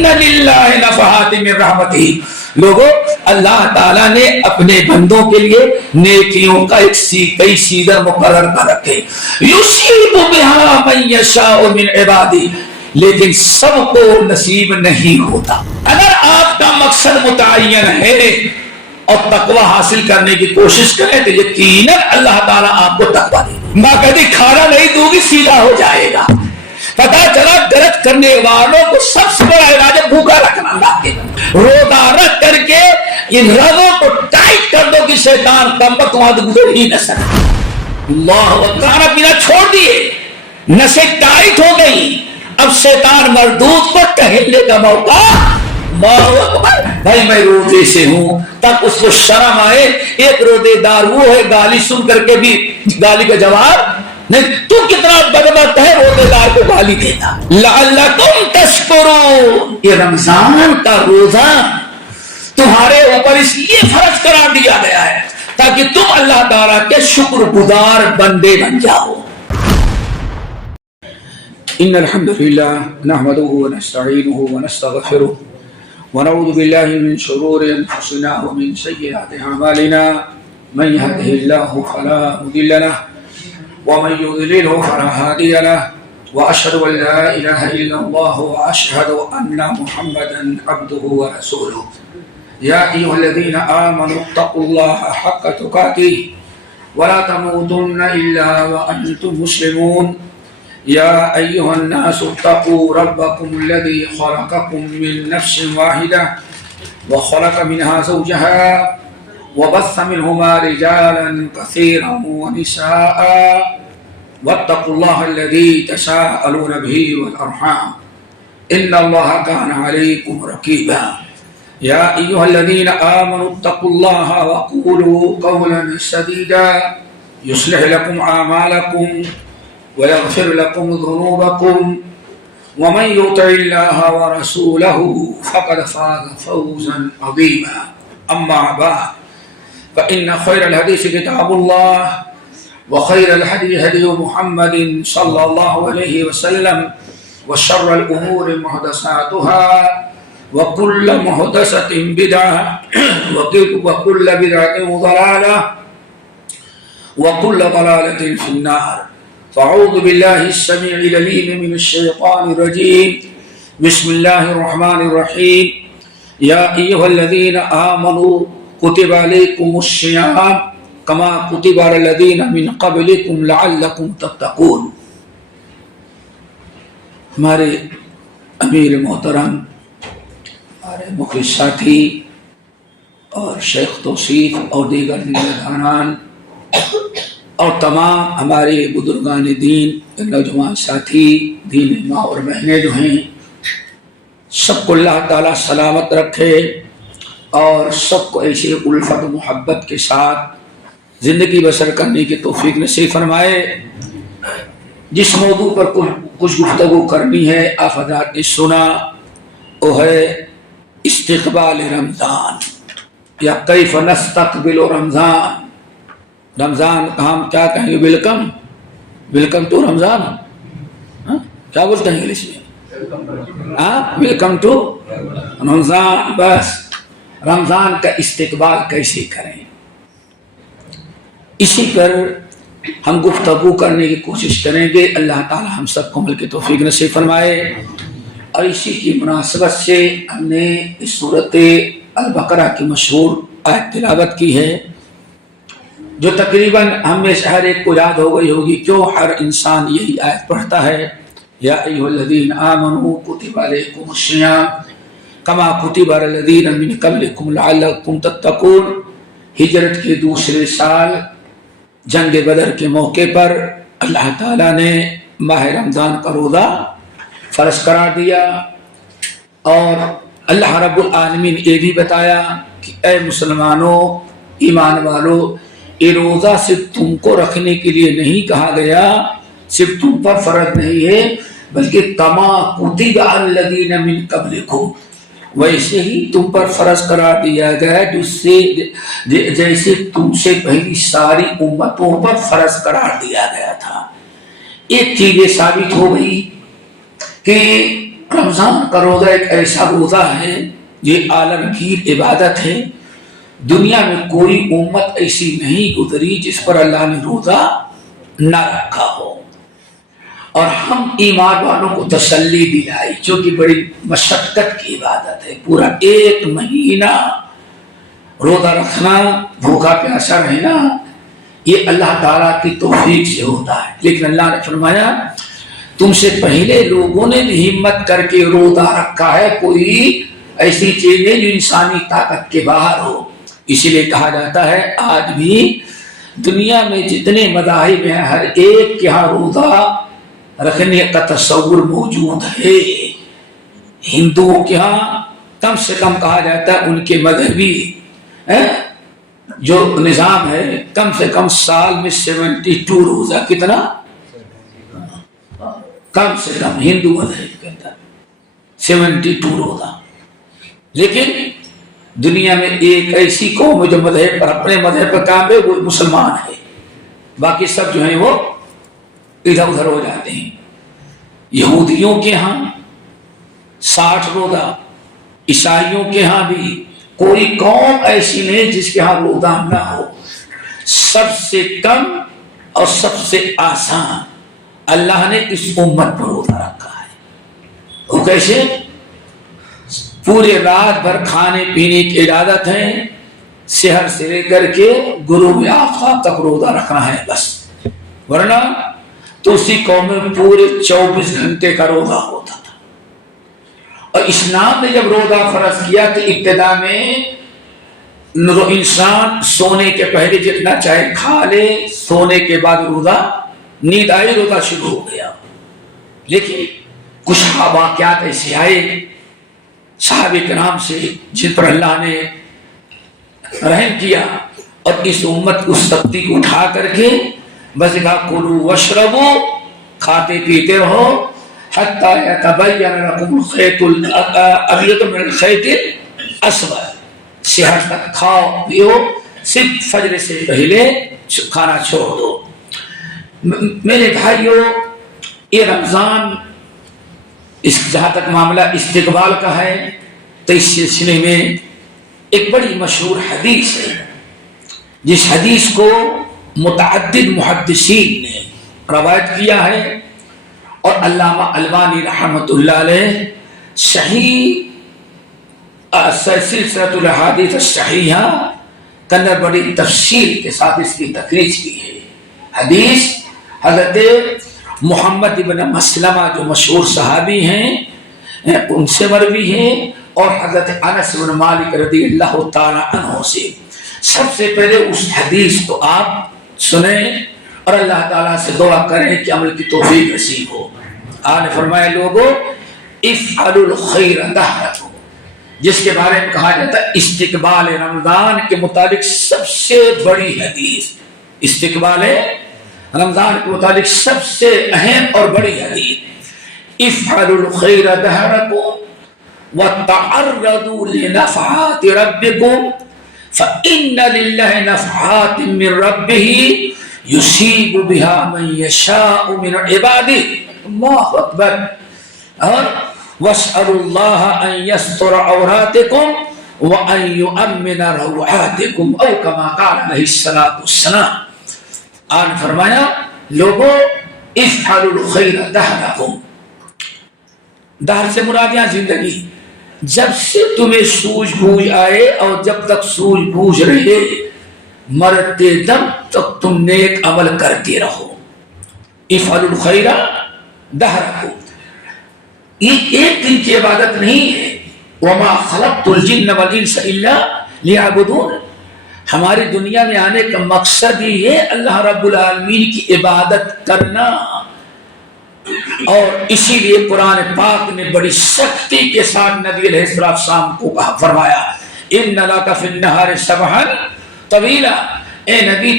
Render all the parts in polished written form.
ان للہ نفحات من رحمتہ. لوگوں اللہ تعالیٰ نے اپنے بندوں کے لیے نیکیوں کا کئی سیزن مقرر کر رکھے. یصیب بها من یشاء من عبادہ، لیکن سب کو نصیب نہیں ہوتا. اگر آپ کا مقصد متعین ہے اور تقوی حاصل کرنے کی کوشش کریں تو یقیناً اللہ تعالیٰ آپ کو تقوی دے گا. ماں کہتی کھانا نہیں دوں گی سیدھا ہو جائے گا. پتا چلا غلط کرنے والوں کو سب سے بڑا علاج ہے بھوکا رکھنا. روزہ رکھ کر کے ان رگوں کو ٹائٹ کر دو کہ شیطان کم وقت وہاں تو گزر ہی نہ سکے. اللہ کھانا پینا چھوڑ دیے، نسیں ٹائٹ ہو گئی، اب شیطان مردود کو ٹہلنے کا موقع. اللہ اکبر. بھائی میں روزے سے ہوں، تب اس کو شرم آئے. ایک روزے دار وہ ہے گالی سن کر کے بھی گالی کا جواب نہیں. تو کتنا بدبخت ہے روزے دار کو گالی دینا. لعلکم تشکرون، یہ رمضان کا روزہ تمہارے اوپر اس لیے فرض قرار دیا گیا ہے تاکہ تم اللہ تعالیٰ کے شکر گزار بندے بن جاؤ. ان الحمد للہ نحمده ونستعینه ونستغفره ونعوذ باللہ من شرور انفسنا ومن سیئات اعمالنا. من يهده الله فلا مضل له ومن يضلله فلا هادي له واشهد ان لا اله الا الله واشهد ان محمدا عبده ورسوله. يا ايها الذين امنوا اتقوا الله حق تقاته ولا تموتن الا وانتم مسلمون. يا أيها الناس اتقوا ربكم الذي خلقكم من نفس واحدة وخلق منها زوجها وبث منهما رجالا كثيرا ونساء واتقوا الله الذي تساءلون به والأرحام إن الله كان عليكم رقيبا. يا أيها الذين آمنوا اتقوا الله وقولوا قولا سديدا يصلح لكم أعمالكم ويغفر لكم ذنوبكم ومن يطع الله ورسوله فقد فاز فوزا عظيما. أما بعد فإن خير الحديث كتاب الله وخير الهدي هدي محمد صلى الله عليه وسلم وشر الأمور محدثاتها وكل محدثة بدعة وكل بدعة ضلالة وكل ضلالة في النار. فاعوذ باللہ السمیع العلیم من الشیطان الرجیم. بسم اللہ الرحمن الرحیم. یا ایھا الذین آمنوا کتب علیکم الصیام کما کتب علی الذین من قبلکم لعلکم تتقون. ہمارے امیر محترم، ہمارے مخلص ساتھی اور شیخ توصیف اور دیگر نگرانان اور تمام ہمارے بزرگان دین، نوجوان ساتھی، دین ماں اور بہنیں جو ہیں، سب کو اللہ تعالیٰ سلامت رکھے اور سب کو ایسے الفت محبت کے ساتھ زندگی بسر کرنے کی توفیق نصیب فرمائے. جس موضوع پر کچھ گفتگو کرنی ہے آپ حضرات نے سنا، وہ ہے استقبال رمضان یا کیف نستقبل رمضان. رمضان ہم کیا کہیں گے؟ ویلکم، ویلکم ٹو رمضان. کیا بولتے ہیں انگلش میں؟ ویلکم ٹو رمضان. بس رمضان کا استقبال کیسے کریں، اسی پر ہم گفتگو کرنے کی کوشش کریں گے. اللہ تعالی ہم سب کو عمل کی توفیق نصیب فرمائے. اور اسی کی مناسبت سے ہم نے اس سورۃ البقرہ کی مشہور آیت تلاوت کی ہے جو تقریباً ہم میں سے ہر ایک کو یاد ہو گئی ہوگی. کیوں ہر انسان یہی آیت پڑھتا ہے؟ یا ایھا الذین آمنوا کتب علیکم الصیام کما کتب علی الذین من قبلکم لعلکم تتقون. ہجرت کے دوسرے سال جنگ بدر کے موقع پر اللہ تعالیٰ نے ماہ رمضان کا روزہ فرض قرار دیا اور اللہ رب العالمین یہ بھی بتایا کہ اے مسلمانوں، ایمان والو، یہ روزہ صرف تم کو رکھنے کے لیے نہیں کہا گیا، صرف تم پر فرض نہیں ہے بلکہ کما کتب علی الذین من قبلکم، ویسے ہی تم پر فرض قرار دیا گیا جیسے تم سے پہلی ساری امتوں پر فرض قرار دیا گیا تھا. ایک چیز یہ ثابت ہو گئی کہ رمضان کا روزہ ایک ایسا روزہ ہے، یہ عالمگیر عبادت ہے۔ دنیا میں کوئی امت ایسی نہیں گزری جس پر اللہ نے روزہ نہ رکھا ہو، اور ہم ایمان والوں کو تسلی دلائی، جو کہ بڑی مشقت کی عبادت ہے۔ پورا ایک مہینہ روزہ رکھنا، بھوکا پیاسا رہنا، یہ اللہ تعالیٰ کی توفیق سے ہوتا ہے۔ لیکن اللہ نے فرمایا تم سے پہلے لوگوں نے بھی ہمت کر کے روزہ رکھا ہے، کوئی ایسی چیز نہیں جو انسانی طاقت کے باہر ہو۔ اسی لیے کہا جاتا ہے آج بھی دنیا میں جتنے مذاہب ہیں ہر ایک کے ہاں روزہ رکھنے کا تصور موجود ہے۔ ہندوؤں کے ہاں کم سے کم کہا جاتا ہے ان کے مذہبی جو نظام ہے کم سے کم سال میں 72 روزہ، کتنا؟ کم سے کم ہندو مذہب کے اندر 72 روزہ۔ لیکن دنیا میں ایک ایسی قوم جو مذہب پر اپنے مذہب پر کام ہے وہ مسلمان ہے، باقی سب جو ہیں وہ ادھر ادھر ہو جاتے ہیں۔ یہودیوں کے ہاں 60 روزہ، عیسائیوں کے ہاں بھی کوئی قوم ایسی نہیں جس کے ہاں روزہ نہ ہو۔ سب سے کم اور سب سے آسان اللہ نے اس امت پر روزہ رکھا ہے۔ وہ کیسے؟ پورے رات بھر کھانے پینے کی اجازت ہے، سحر سے لے کر کے غروب آفتاب تک روزہ رکھنا ہے بس، ورنہ تو اسی قوم میں پورے 24 گھنٹے کا روزہ ہوتا تھا۔ اور اسلام نے جب روزہ فرض کیا تو ابتدا میں انسان سونے کے پہلے جتنا چاہے کھا لے، سونے کے بعد روزہ، نیند آئی روزہ شروع ہو گیا۔ لیکن کچھ واقعات ایسے آئے صحابہ کرام سے جن پر اللہ نے رحم کیا، اور اس امت کو سختی کو اٹھا کر کے بس کہا کلوا واشربوا، کھاتے پیتے رہو حتی یتبین لکم الخیط الابیض من الخیط الاسود، سحر تک کھاؤ پیو، صرف فجر سے پہلے کھانا چھوڑ دو۔ میرے بھائیو، یہ رمضان اس جہاں تک معاملہ استقبال کا ہے تو اس سلسلے میں ایک بڑی مشہور حدیث ہے، جس حدیث کو متعدد محدثین نے روایت کیا ہے، اور علامہ البانی رحمۃ اللہ علیہ صحیح سلسلۃ الاحادیث الصحیحہ کے اندر بڑی تفصیل کے ساتھ اس کی تخریج کی ہے۔ حدیث حضرت محمد ابن مسلمہ جو مشہور صحابی ہیں ان سے مروی ہیں، اور حضرت انس بن مالک رضی اللہ تعالی عنہ سے۔ سب سے پہلے اس حدیث کو آپ سنیں اور اللہ تعالیٰ سے دعا کریں کہ عمل کی توفیق نصیب ہو۔ آپ نے فرمایا لوگو افعلوا الخیر دہرکم، جس کے بارے میں کہا جاتا ہے استقبال رمضان کے متعلق سب سے بڑی حدیث، استقبال رمضان کے متعلق سب سے اہم اور بڑی حدیث، افعلوا الخیر دہرکم وتعرضوا لنفحات ربکم فإن للہ نفحات من ربہ یصیب بها من یشاء من عبادہ، اللہ اکبر، اور واسألوا اللہ ان یستر عوراتکم وان یؤمن روعاتکم، او کما قال علیہ الصلاۃ والسلام۔ آن فرمایا لوگوں افعلوا الخیر دہرکم، دہر سے مراد یہاں زندگی، جب سے تمہیں سوجھ بوجھ آئے اور جب تک سوجھ بوجھ رہے مرتے دم تک تم نیک عمل کرتے رہو۔ افعلوا الخیر دہرکم، یہ ایک دن کی عبادت نہیں ہے۔ وما خلقت الجن والانس الا لیعبدون، ہماری دنیا میں آنے کا مقصد ہی ہے اللہ رب العالمین کی عبادت کرنا، اور اسی لیے قرآن پاک نے بڑی سختی کے ساتھ نبی علیہ السلام کو فرمایا ان لک فی النہار سبحا طویلا، اے نبی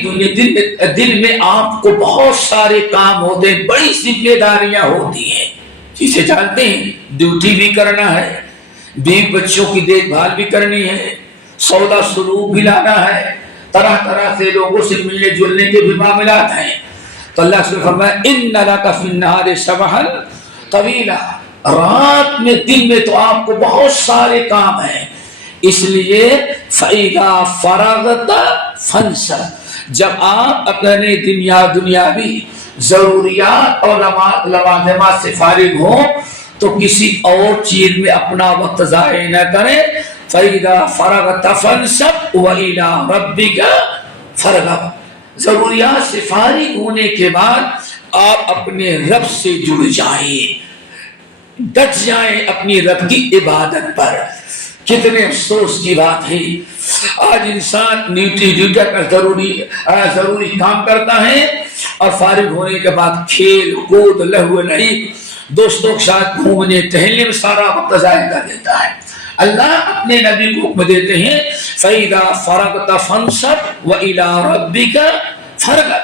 دن میں آپ کو بہت سارے کام ہوتے ہیں، بڑی ذمہ داریاں ہوتی ہیں، جسے جانتے ہیں ڈیوٹی بھی کرنا ہے، بیوی بچوں کی دیکھ بھال بھی کرنی ہے، سودا سلوک بھی لانا ہے، طرح طرح سے لوگوں سے ملنے جلنے کے بھی معاملات ہیں۔ تو اللہ سے فرمایا ان لک فی النہار سبحا طویلا، رات میں دن میں تو آپ کو بہت سارے کام ہیں، اس لیے فَإِذَا فَرَغْتَ فَانْصَبْ، جب آپ اپنے دنیاوی ضروریات اور لوازمات سے فارغ ہوں تو کسی اور چیز میں اپنا وقت ضائع نہ کریں۔ فَإِذَا فَرَغْتَ فَانْصَبْ وَإِلَىٰ رَبِّكَ فَارْغَب، ضروریات سے فارغ ہونے کے بعد آپ اپنے رب سے جڑ جائیں، ڈٹ جائیں اپنی رب کی عبادت پر۔ کتنے افسوس کی بات ہے، آج انسان ڈیوٹی کا ضروری کام کرتا ہے اور فارغ ہونے کے بعد کھیل کود لہو لعب دوستوں کے ساتھ گھومنے ٹہلنے میں سارا وقت ضائع کر دیتا ہے۔ اللہ اپنے نبی کو حکم دیتے ہیں فَإِذَا فَرَغْتَ فَانْصَبْ وَإِلَىٰ رَبِّكَ فَارْغَب،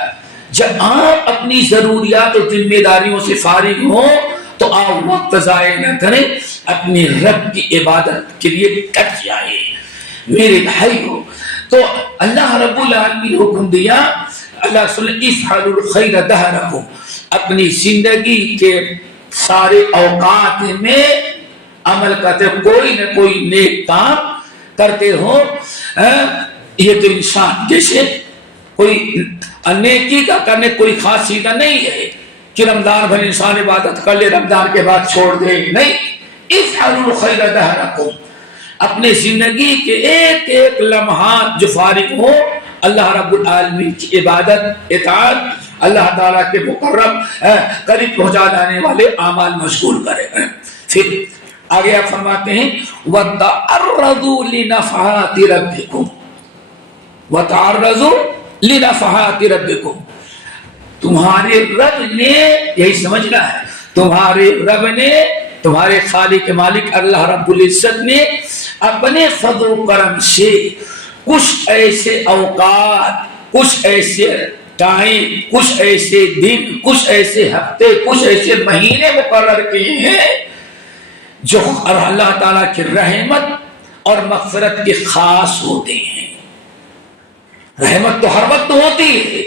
جب آپ اپنی ضروریات اور ذمہ داریوں سے فارغ ہوں تو آپ وقت ضائع نہ کریں، اپنے رب کی عبادت کے لیے ڈٹ جائیں۔ میرے بھائیو، تو اللہ رب العالمین نے حکم دیا، اللہ صلی اللہ افعلوا الخیر دہرکم، اپنی زندگی کے سارے اوقات میں عمل کرتے کوئی نہ کوئی نیک کام کرتے ہو۔ یہ تو انسان جیسے کوئی نیکی کا کرنے کوئی خاص سیدھا نہیں ہے کہ رمضان بھر انسان عبادت کر لے رمضان کے بعد چھوڑ دے، نہیں، افعلوا الخیر دہرکم، اپنے زندگی کے ایک ایک لمحات جو فارغ ہو اللہ رب العالمین کی عبادت اطاعت، اللہ تعالیٰ کے مقرب قریب پہنچا جانے والے اعمال مشغول کرے۔ پھر آگے آپ فرماتے ہیں وَتَعَرَّضُوا لِنَفْحَاتِ رَبِّكُمْ، وَتَعَرَّضُوا لِنَفْحَاتِ رَبِّكُمْ، تمہارے رب نے، یہی سمجھنا ہے، تمہارے رب نے، تمہارے خالق مالک اللہ رب العزت نے اپنے فضل و کرم سے کچھ ایسے اوقات، کچھ ایسے ٹائم، کچھ ایسے دن، کچھ ایسے ہفتے، کچھ ایسے مہینے مقرر کیے ہیں جو اللہ تعالیٰ کی رحمت اور مغفرت کے خاص ہوتے ہیں۔ رحمت تو ہر وقت ہوتی ہے،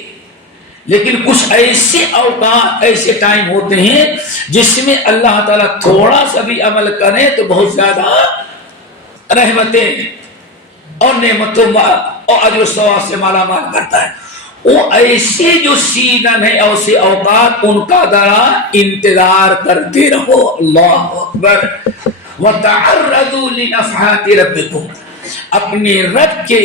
لیکن کچھ ایسے اوقات، ایسے ٹائم ہوتے ہیں جس میں اللہ تعالیٰ تھوڑا سا بھی عمل کرے تو بہت زیادہ رحمتیں اور نعمتوں اور اجر و ثواب سے مالا مال کرتا ہے۔ وہ ایسے جو سیزن ہے، ایسے اوقات، ان کا ذرا انتظار کرتے رہو۔ اللہ اکبر۔ وَتَعَرَّضُوا لِنَفْحَاتِ رَبِّكُمْ، اپنے رب کے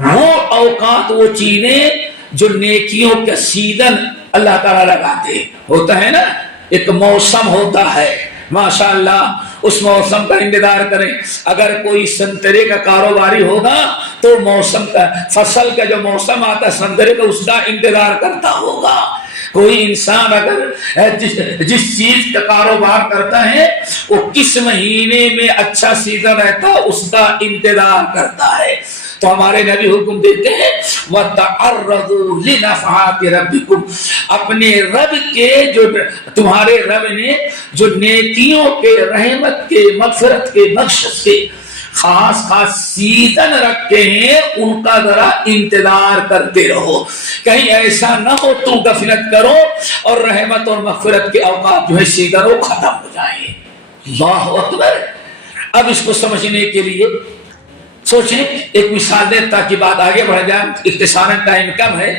وہ اوقات، وہ چیزیں جو نیکیوں کا سیزن اللہ تعالیٰ لگاتے ہوتا ہے نا، ایک موسم ہوتا ہے، ماشاءاللہ اس موسم کا انتظار کریں۔ اگر کوئی سنترے کا کاروباری ہوگا تو موسم کا، فصل کا جو موسم آتا ہے سنترے کا، اس کا انتظار کرتا ہوگا۔ کوئی انسان اگر جس چیز کا کاروبار کرتا ہے وہ کس مہینے میں اچھا سیزن رہتا ہے اس کا انتظار کرتا ہے۔ تو ہمارے نبی حکم دیتے ہیں وَتَعَرَّضُوا لِنَفْحَاتِ رَبِّكُمْ، اپنے رب کے جو تمہارے رب نے جو نیکیوں کے، رحمت کے، مغفرت کے، بخشش کے خاص خاص سیزن رکھتے ہیں، ان کا ذرا انتظار کرتے رہو، کہیں ایسا نہ ہو تم غفلت کرو اور رحمت اور مغفرت کے اوقات جو ہے سیزن وہ ختم ہو جائیں۔ اللہ اکبر۔ اب اس کو سمجھنے کے لیے سوچیں، ایک مثال دیں تاکہ بات آگے بڑھ جائے، اختصاراً ٹائم کم ہے۔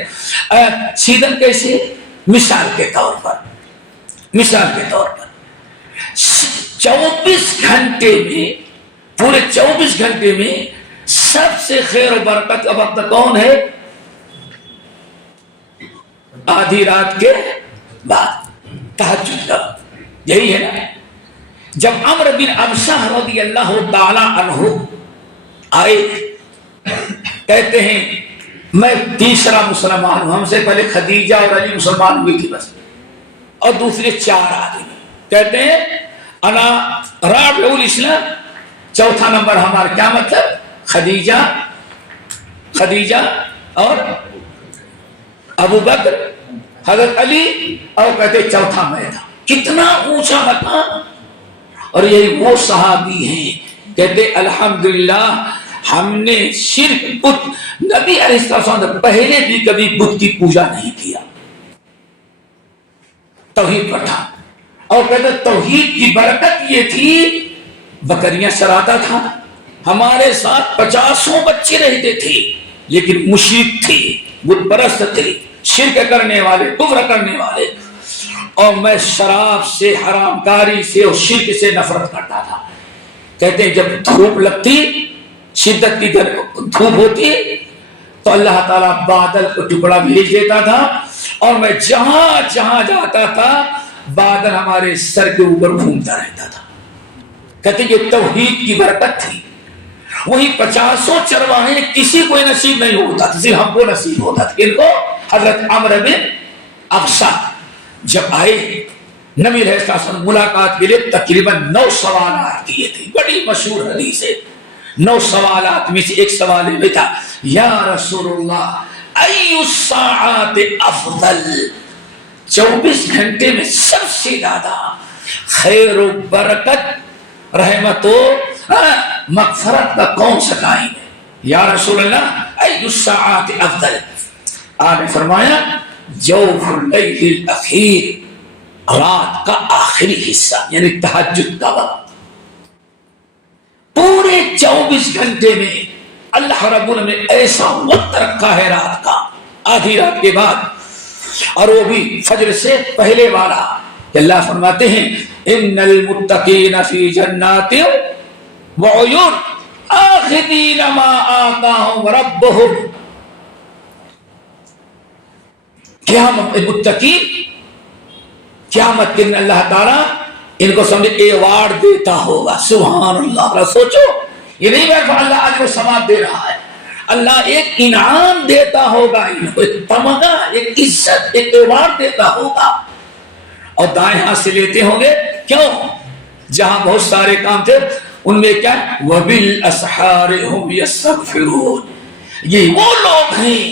سیزن کیسے؟ مثال کے طور پر 24 گھنٹے میں، پورے 24 گھنٹے میں سب سے خیر و برکت کا وقت کون ہے؟ آدھی رات کے بعد، تہجد کا، یہی ہے نا۔ جب عمرو بن ابسہ رضی اللہ تعالی عنہ آئے، کہتے ہیں میں تیسرا مسلمان ہوں، ہم سے پہلے خدیجہ اور علی مسلمان ہوئی تھی بس، اور دوسرے 4 آدمی، کہتے ہیں انا رابع الاسلام، چوتھا نمبر ہمارا، کیا مطلب؟ خدیجہ اور ابو بکر، حضرت علی، اور کہتے چوتھا میں تھا۔ کتنا اونچا مقام! اور یہی وہ صحابی ہیں، کہتے الحمدللہ ہم نے صرف بت، نبی علیہ السلام نے پہلے بھی کبھی بت کی پوجا نہیں کیا، توحید پر تھا، اور کہتے توحید کی برکت یہ تھی بکریاں چراتا تھا، ہمارے ساتھ 50 بچے رہتے تھے، لیکن مشرک تھے، بت پرست تھے، شرک کرنے والے، کفر کرنے والے، اور میں شراب سے، حرام کاری سے اور شرک سے نفرت کرتا تھا۔ کہتے ہیں جب دھوپ لگتی، شدت کی دھوپ ہوتی، تو اللہ تعالیٰ بادل کو ٹکڑا بھیج دیتا تھا، اور میں جہاں جہاں جاتا تھا بادل ہمارے سر کے اوپر گھومتا رہتا تھا۔ کہتے ہیں یہ توحید کی برکت تھی۔ وہی 50 چرواہے کسی کو نصیب نہیں ہوتا تھا، صرف ہم کو نصیب ہوتا تھا۔ ان کو حضرت عمرو بن ابسا جب آئے نبی علیہ السلام ملاقات کے لیے، تقریباً 9 سوالات کیے تھے، بڑی مشہور حدیث ہے۔ 9 سوالات میں سے ایک سوال یہ تھا، یا رسول اللہ ای الساعات افضل، 24 گھنٹے میں سب سے زیادہ خیر و برکت، رحمت و مغفرت کا کون سا ٹائم ہے؟ یا رسول اللہ ای الساعات افضل، آپ نے فرمایا جوف اللیل الاخیر، رات کا آخری حصہ، یعنی تہجد کا وقت۔ پورے 24 گھنٹے میں اللہ رب العالمین نے ایسا وقت رکھا ہے رات کا، آدھی رات کے بعد، اور وہ بھی فجر سے پہلے والا، کہ اللہ فرماتے ہیں ان المتقین فی جنات وعیون آخذین ما آتاہم ربہم، متقین قیامت کے دن اللہ تعالیٰ ان کو سمجھے ایوارڈ دیتا ہوگا۔ سبحان اللہ، سوچو، یہ نہیں کہ اللہ آج کو ثواب دے رہا ہے، اللہ ایک انعام دیتا ہوگا، ان کو ایک تمغہ، ایک عزت، ایک ایوارڈ دیتا ہوگا، اور دائیں ہاتھ سے لیتے ہوں گے۔ کیوں؟ جہاں بہت سارے کام تھے ان میں کیا وَبِالْأَسْحَارِ هُمْ يَسْتَغْفِرُونَ، یہ وہ لوگ ہیں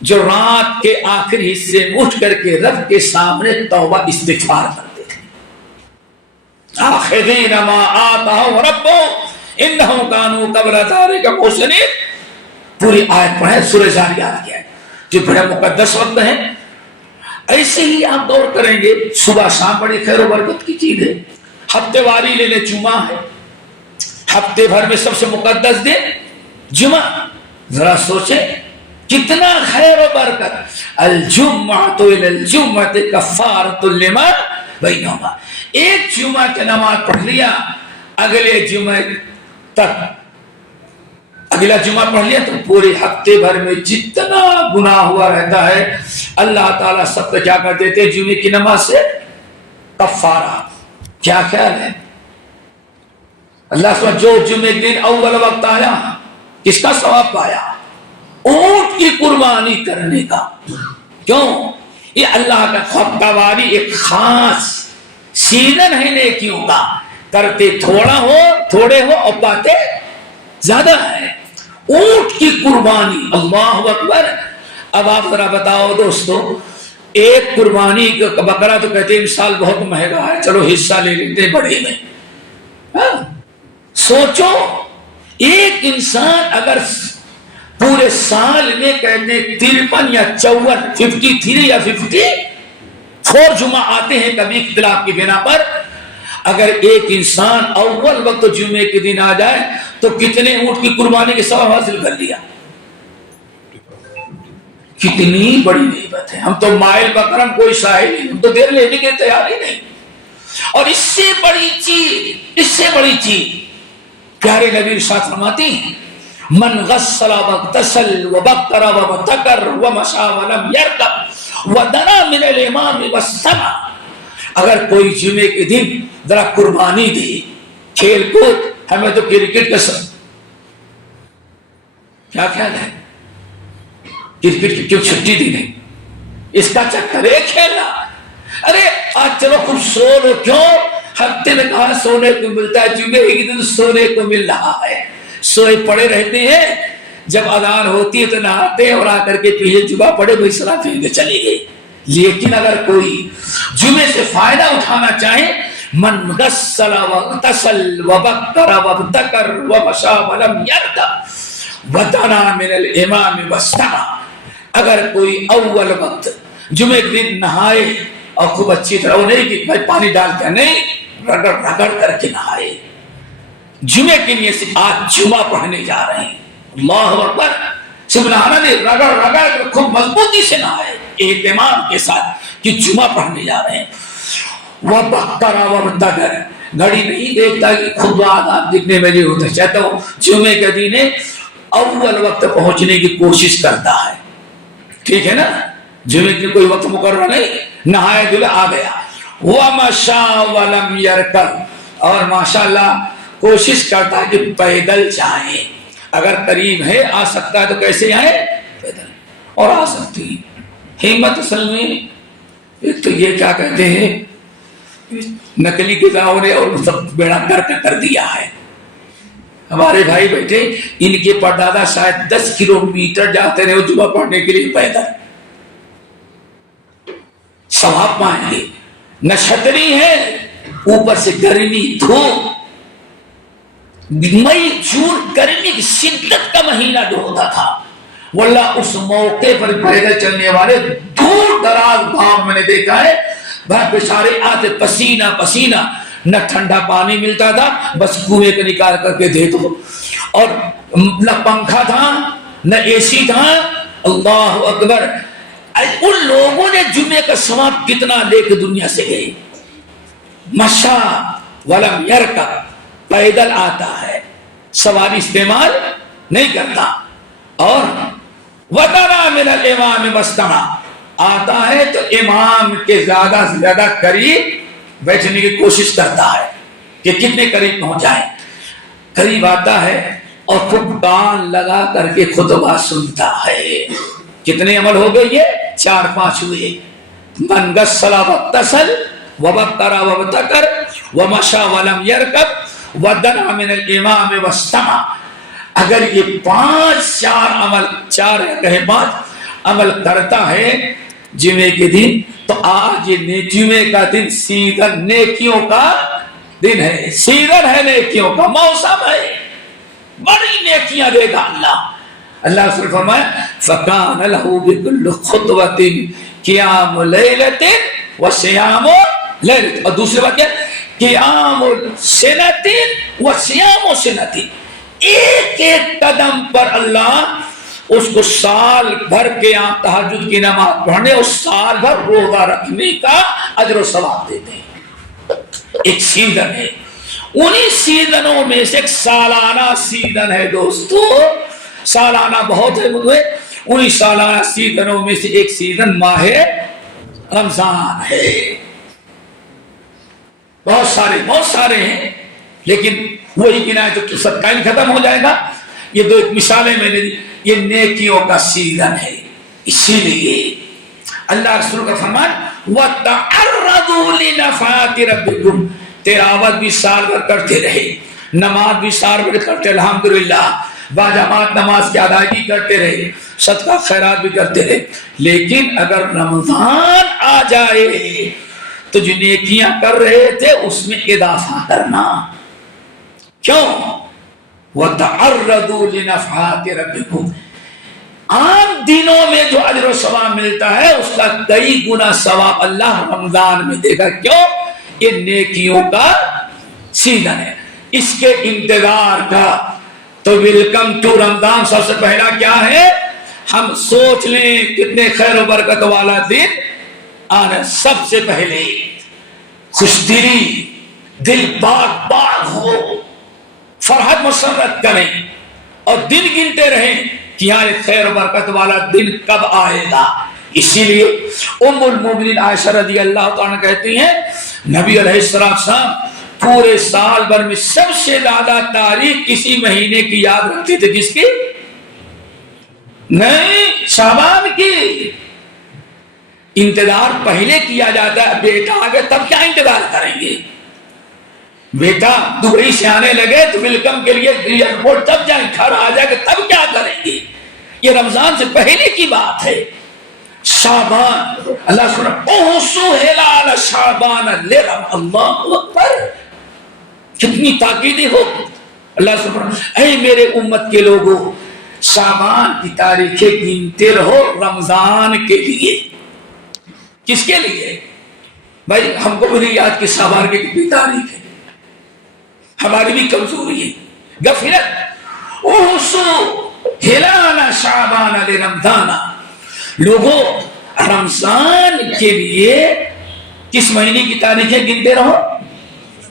جو رات کے آخری حصے میں اٹھ کر کے رب کے سامنے توبہ استغفار کرتے تھے۔ آخذین ما آتاہم ربہم انہم کانوا قبل ذلک محسنین، پوری آیت پڑھیں، سورہ زاریات کی آیت، جو بڑے مقدس وقت ہیں۔ ایسے ہی آپ غور کریں گے، صبح شام بڑی خیر و برکت کی چیز ہے۔ ہفتے واری لے لے، جمعہ ہے، ہفتے بھر میں سب سے مقدس دن جمعہ، ذرا سوچیں کتنا خیر و برکت۔ الجمعۃ الی الجمعۃ کفارۃ لما بینہما، ایک جمعہ کی نماز پڑھ لیا، اگلے جمعہ تک، اگلا جمعہ پڑھ لیا تو پورے ہفتے بھر میں جتنا گناہ ہوا رہتا ہے اللہ تعالیٰ سب کو کیا کر دیتے ہیں جمعے کی نماز سے کفارہ۔ کیا خیال ہے؟ اللہ سبحانہ جو جمعے کے دن اول وقت آیا، کس کا ثواب پایا؟ اونٹ کی قربانی کرنے کا۔ کیوں؟ یہ اللہ کا خطواری ایک خاص سیزن ہے نیکیوں کا، کرتے تھوڑے ہو اور پاتے زیادہ ہے۔ اونٹ کی قربانی، اللہ اکبر۔ اب آپ ذرا بتاؤ دوستو، ایک قربانی کا بکرا تو کہتے ہیں اس سال بہت مہنگا ہے، چلو حصہ لے لیتے بڑے میں۔ سوچو ایک انسان اگر پورے سال میں کہتے 53 یا 54 53 یا 54 جمعہ آتے ہیں کبھی اختلاف کی بنا پر، اگر ایک انسان اول وقت جمعے کے دن آ جائے تو کتنے اونٹ کی قربانی کے ثواب حاصل کر لیا؟ کتنی بڑی نعمت ہے۔ ہم تو مائل بکرم کوئی شاہد نہیں، ہم تو دیر لینے کے تیار ہی نہیں۔ اور اس سے بڑی چیز پیارے نبی ارشاد فرماتی ہیں من غسل واغتسل وبکر وابتکر ومشى ولم يركب ودنا من الامام واستمع، اگر کوئی جمعے کے دن ذرا قربانی دے، کھیل کود، ہمیں تو کرکٹ کا کیا خیال ہے؟ کرکٹ کی کیوں چھٹی دی نہیں؟ اس کا چکر ہے کھیلنا۔ ارے آج چلو خوب سو لو، کیوں؟ ہفتے میں کہاں سونے کو ملتا ہے، جمعے کے دن سونے کو مل رہا ہے۔ سوئے پڑے رہتے ہیں، جب اذان ہوتی ہے تو نہاتے ہیں اور آ کر کے پیچھے جمعہ پڑے کوئی صلاح پھر کے چلے گئے۔ لیکن اگر کوئی جمعے سے فائدہ اٹھانا چاہے، من غسل واغتسل وبکر وابتکر ومشى ولم يركب ودنا من الامام واستمع، اگر کوئی اول وقت جمعے کے دن نہائے اور خوب اچھی طرح وہ نہیں کہ بھائی پانی ڈال کے نہیں، رگڑ رگڑ کر کے نہائے. جمعے کے لیے آج جمعہ پڑھنے جا رہے ہیں، اللہ اکبر، سبحان اللہ، رگڑ رگڑ کر خوب مضبوطی سے نہائے اہتمام کے ساتھ کہ جمعہ پڑھنے جا رہے ہیں. وہ بکرا وابتکر، گھڑی نہیں دیکھتا کہ خود آداب دکھنے میں نہیں ہوتا، چاہتا ہوں جمعے کے دن اول وقت پہنچنے کی کوشش کرتا ہے. ٹھیک ہے نا، جمعے کے کوئی وقت مقرر نہیں، نہائے دھلے آ گیا. وَمَشَى وَلَمْ يَرْكَبْ، اور ماشاءاللہ کوشش کرتا ہے کہ پیدل جائیں، اگر قریب ہے آ سکتا ہے تو کیسے آئے؟ پیدل. اور آ سکتی ہمت اصل میں ایک تو یہ کیا کہتے ہیں نقلی غذاؤں نے اور سب بیڑا کر دیا ہے. ہمارے بھائی بیٹھے، ان کے پردادا شاید 10 کلومیٹر جاتے رہے جمعہ پڑھنے کے لیے پیدل، ثواب پائیں گے. نہ چھتری ہے، اوپر سے گرمی دھوپ، مئی جون گرمی کی شدت کا مہینہ جو ہوتا تھا، واللہ اس موقع پر پیدل چلنے والے دور دراز گاؤں میں نے دیکھا ہے، بھائی بیچارے آتے پسینہ پسینہ، نہ ٹھنڈا پانی ملتا تھا، بس کنویں پہ نکال کر کے دے دو، اور نہ پنکھا تھا نہ اے سی تھا. اللہ اکبر، ان لوگوں نے جمعے کا ثواب کتنا لے کے دنیا سے گئے. مشا ولم یرکب، پیدل آتا ہے، سواری استعمال نہیں کرتا. اور وَدَنَا مِنَ الْإِمَامِ مَسْتَمَعَ، آتا ہے تو امام کے زیادہ سے زیادہ قریب بیٹھنے کی کوشش کرتا ہے کہ کتنے قریب پہنچ جائے. قریب آتا ہے اور خود کان لگا کر کے خطبہ سنتا ہے. کتنے عمل ہو گئے؟ یہ 4-5 ہوئے. من غسل واغتسل وبکر وابتکر ومشى ولم يركب ودنا من الامام واستمع. اگر یہ 5 عمل، 5 عمل کرتا ہے جمعے کے دن، تو آج یہ جمعے کا دن سیزن نیکیوں کا دن ہے، سیزن ہے نیکیوں کا، موسم ہے، بڑی نیکیاں دے گا اللہ. اللہ رسول فرمایا فَكَانَ لَهُ بِكُلِّ خُطْوَةٍ قِيَامُ لَيْلَةٍ وَصِيَامُ لَيْلَةٍ. اور دوسری بات کیا؟ قِيَامُ سَنَةٍ وَصِيَامُ سَنَةٍ. ایک ایک قدم پر اللہ اس کو سال بھر کے تہجد کی نماز پڑھنے اور سال بھر روزہ رکھنے کا اجر و ثواب دیتے ہیں. ایک سیزن ہے، انہی سیزنوں میں سے ایک سالانہ سیزن ہے دوستو. سالانہ بہت ہے مجھے، انہی سالانہ سیزنوں میں سے ایک سیزن ماہ رمضان ہے. بہت سارے ہیں، لیکن وہی گنا ہے جو سب ٹائم ختم ہو جائے گا. یہ 2 مثالیں میں نے دی. یہ نیکیوں کا سیزن ہے، اسی لیے اللہ رسول کا فرمان وَتَعَرَّضُوا لِنَفَاتِ رَبِّكُمْ. تلاوت بھی سال بھر کرتے رہے، نماز بھی سال بھر کرتے، الحمدللہ باجماعت نماز کی ادائیگی کرتے رہے، صدقہ خیرات بھی کرتے رہے. لیکن اگر رمضان آ جائے تو جو نیکیاں کر رہے تھے اس میں اضافہ کرنا. کیوں؟ وَتَعَرَّضُوا لِنَفْحَاتِ رَبِّكُمْ. عام دنوں میں جو اجر و ثواب ملتا ہے اس کا کئی گنا ثواب اللہ رمضان میں دے گا. کیوں؟ یہ نیکیوں کا سیزن ہے، اس کے انتظار کا. تو ویلکم ٹو رمضان سب سے پہلا کیا ہے؟ ہم سوچ لیں کتنے خیر و برکت والا دن آنا. سب سے پہلے خوش دلی، دل باغ باغ ہو، فرحت مسرت کریں اور دن گنتے رہیں کہ یہاں ایک خیر و برکت والا دن کب آئے گا. اسی لیے ام المومنین عائشہ رضی اللہ تعالیٰ کہتی ہیں نبی علیہ السلام پورے سال بھر میں سب سے زیادہ تاریخ کسی مہینے کی یاد رکھتے تھے. کس کی؟ نہیں، شعبان کی. انتظار پہلے کیا جاتا ہے، بیٹا آگے تب کیا انتظار کریں گے؟ بیٹا دبئی سے آنے لگے تو ویلکم کے لیے ایئرپورٹ تب جائیں، گھر آ جائے گا تب کیا کریں گے؟ یہ رمضان سے پہلے کی بات ہے. شعبان، اللہ سبحانہ شعبان اللہ اکبر، کتنی تاکیدی ہو. اللہ سبحانہ اے میرے امت کے لوگوں، شعبان کی تاریخیں گنتے رہو رمضان کے لیے. کس کے لیے؟ بھائی ہم کو بھی نہیں یاد کہ شعبان کی کتنی تاریخ ہے، ہماری بھی کمزوری ہے، غفلت۔ اوسو ہلال شعبان لرمضان، لوگوں رمضان کے لیے کس مہینے کی تاریخیں گنتے رہو؟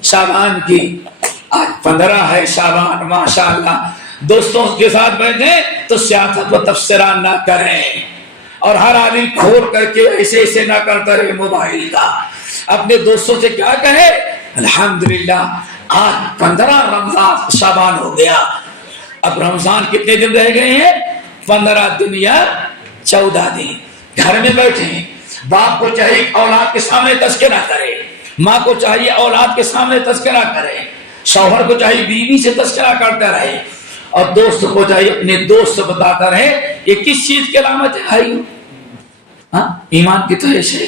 شعبان کی۔ آج 15 ہے شعبان، ماشاءاللہ دوستوں کے ساتھ بیٹھیں تو سیاست و تبصرہ نہ کریں، اور ہر آدمی کھول کر کے ایسے ایسے نہ کرتا رہے موبائل کا۔ اپنے دوستوں سے کیا کہے؟ الحمدللہ آج 15 رمضان شعبان ہو گیا۔ اب رمضان کتنے دن رہ گئے ہیں؟ 15 دن یا 14 دن۔ گھر میں بیٹھے، باپ کو چاہیے اولاد کے سامنے تذکرہ کرے، ماں کو چاہیے اولاد کے سامنے تذکرہ کرے، شوہر کو چاہیے بیوی سے تذکرہ کرتا رہے، اور دوست کو چاہیے اپنے دوست سے بتاتا رہے۔ یہ کس چیز کی علامت ہے بھائی؟ ہاں، ایمان کی تو ایسے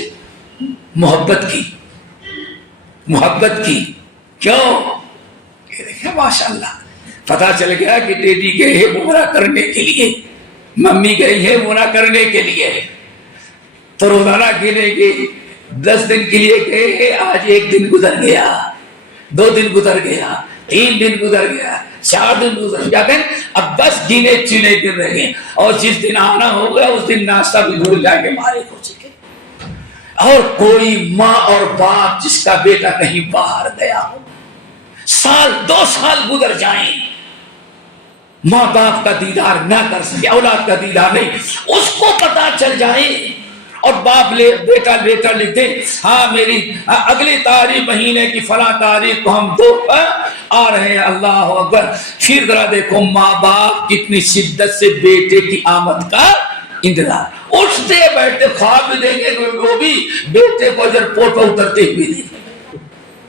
محبت کی، محبت کی۔ کیوں؟ کہ دیکھیں ماشاءاللہ پتا چل گیا کہ ڈیڈی گئے ہیں عمرہ کرنے کے لیے، ممی گئی ہے عمرہ کرنے کے لیے، تو روزانہ گنے کے 10 دن کے لیے گئے ہیں، آج 1 دن گزر گیا، 2 دن گزر گیا، 3 دن گزر گیا، 4 دن گزر گیا، اب 10 گنے چنے دن رہ گئے، اور جس دن آنا ہوگا اس دن ناشتہ بھی بھول جائیں گے مارے ہو چکے۔ اور کوئی ماں اور باپ جس کا بیٹا کہیں باہر گیا ہو، سال 2 سال گزر جائیں، ماں باپ کا دیدار نہ کر سکے، اولاد کا دیدار نہیں، اس کو پتا چل جائے، اور باپ بیٹا لکھ دے ہاں میری اگلی تاریخ مہینے کی فلاں تاریخ کو ہم 2 آ رہے ہیں، اللہ اکبر۔ پھر ذرا دیکھو ماں باپ کتنی شدت سے بیٹے کی آمد کا انتظار، اٹھتے بیٹھتے خواب بھی دیں گے، وہ بھی بیٹے کو ایئرپورٹ پر اترتے ہوئے دیں گے۔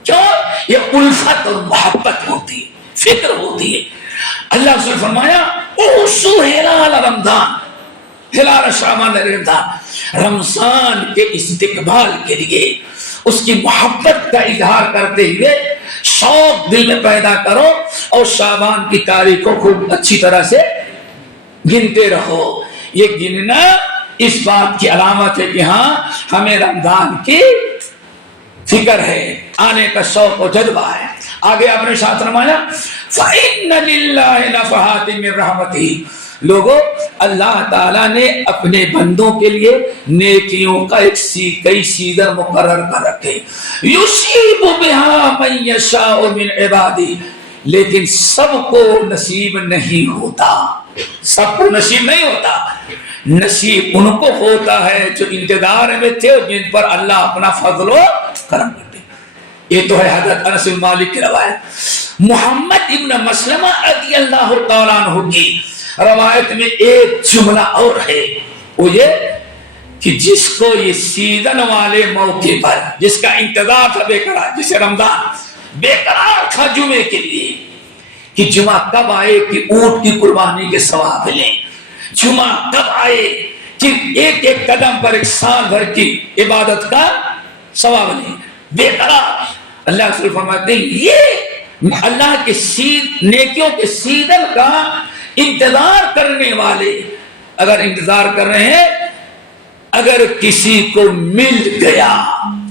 کیوں؟ یہ الفت اور محبت ہوتی ہے، فکر ہوتی ہے۔ اللہ سے فرمایا اوسو ہلال رمضان، ہلال شعبان رمضان، رمضان کے استقبال کے لیے اس کی محبت کا اظہار کرتے ہوئے شوق دل میں پیدا کرو، اور شعبان کی تاریخ کو خوب اچھی طرح سے گنتے رہو۔ یہ گننا اس بات کی علامت ہے کہ ہاں ہمیں رمضان کی فکر ہے، آنے کا شوق و جذبہ ہے۔ آگے آپ نے ساتھ فرمایا فَإِنَّ لِلَّهِ نَفَحَاتٍ مِّن رَحْمَتِهِ، لوگوں اللہ تعالیٰ نے اپنے بندوں کے لیے نیکیوں کا کئی سیزن مقرر کر رکھے، يُصِيبُ بِهَا مَن يَشَاءُ مِنْ عِبَادِهِ، لیکن سب کو نصیب نہیں ہوتا، سب کو نصیب نہیں ہوتا، نصیب ان کو ہوتا ہے جو انتظار میں تھے، جن پر اللہ اپنا فضل و کرم کرتے۔ یہ تو ہے حضرت انس بن مالک کی روایت۔ محمد ابن مسلمہ رضی اللہ تعالیٰ عنہ کی روایت میں ایک جملہ اور ہے، وہ یہ کہ جس کو یہ سیزن والے موقع پر جس کا انتظار تھا بے قرار، جسے رمضان بے قرار تھا جمعے کے لیے کہ جمعہ کب آئے کہ اونٹ کی قربانی کے ثواب لیں، جمعہ کب آئے کہ ایک ایک قدم پر 1 سال بھر کی عبادت کا ثواب لیں، بے قرار۔ اللہ رسول فرماتے ہیں یہ اللہ کے نیکیوں کے سیزن کا انتظار کرنے والے اگر انتظار کر رہے ہیں، اگر کسی کو مل گیا،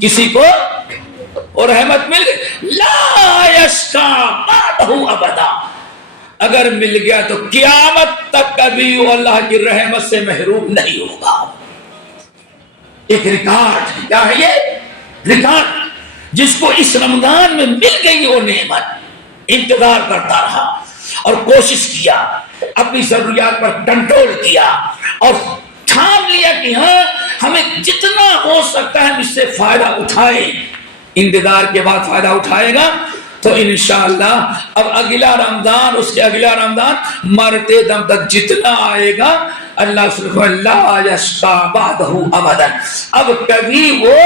کسی کو اور رحمت مل گئی، لا یشقا بعدہ ابدا، اگر مل گیا تو قیامت تک کبھی وہ اللہ کی رحمت سے محروم نہیں ہوگا۔ ایک ریکارڈ، کیا ہے یہ ریکارڈ؟ جس کو اس رمضان میں مل گئی وہ نعمت، انتظار کرتا رہا اور کوشش کیا، اپنی ضروریات پر کنٹرول کیا، اور ٹھان لیا کہ ہاں ہمیں جتنا ہو سکتا ہے ہم اس سے فائدہ اٹھائیں، انتظار کے بعد فائدہ اٹھائے گا تو انشاءاللہ اب اگلا رمضان، اس کے اگلا رمضان مرتے دم تک جتنا آئے گا اللہ سبحانہ لا یشقا بعدہ ابدا، اب کبھی وہ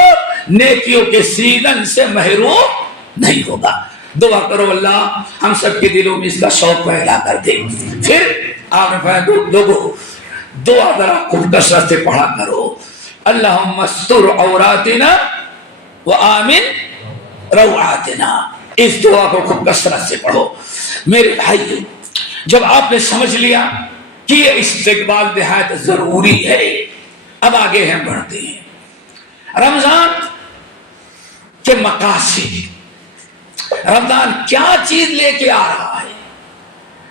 نیکیوں کے سیزن سے محروم نہیں ہوگا۔ دعا کرو اللہ ہم سب کے دلوں میں اس کا شوق پیدا کر دے۔ پھر آپ نے فرمایا لوگوں دعا ذرا خوب کثرت سے پڑھا کرو، اللہم استر عوراتنا وآمن روعاتنا، اس دعا کو خوب کثرت سے پڑھو۔ میرے بھائی جب آپ نے سمجھ لیا کہ یہ استقبال نہایت ضروری ہے، اب آگے ہم بڑھتے ہیں۔ رمضان کہ مقاصد، رمضان کیا چیز لے کے آ رہا ہے،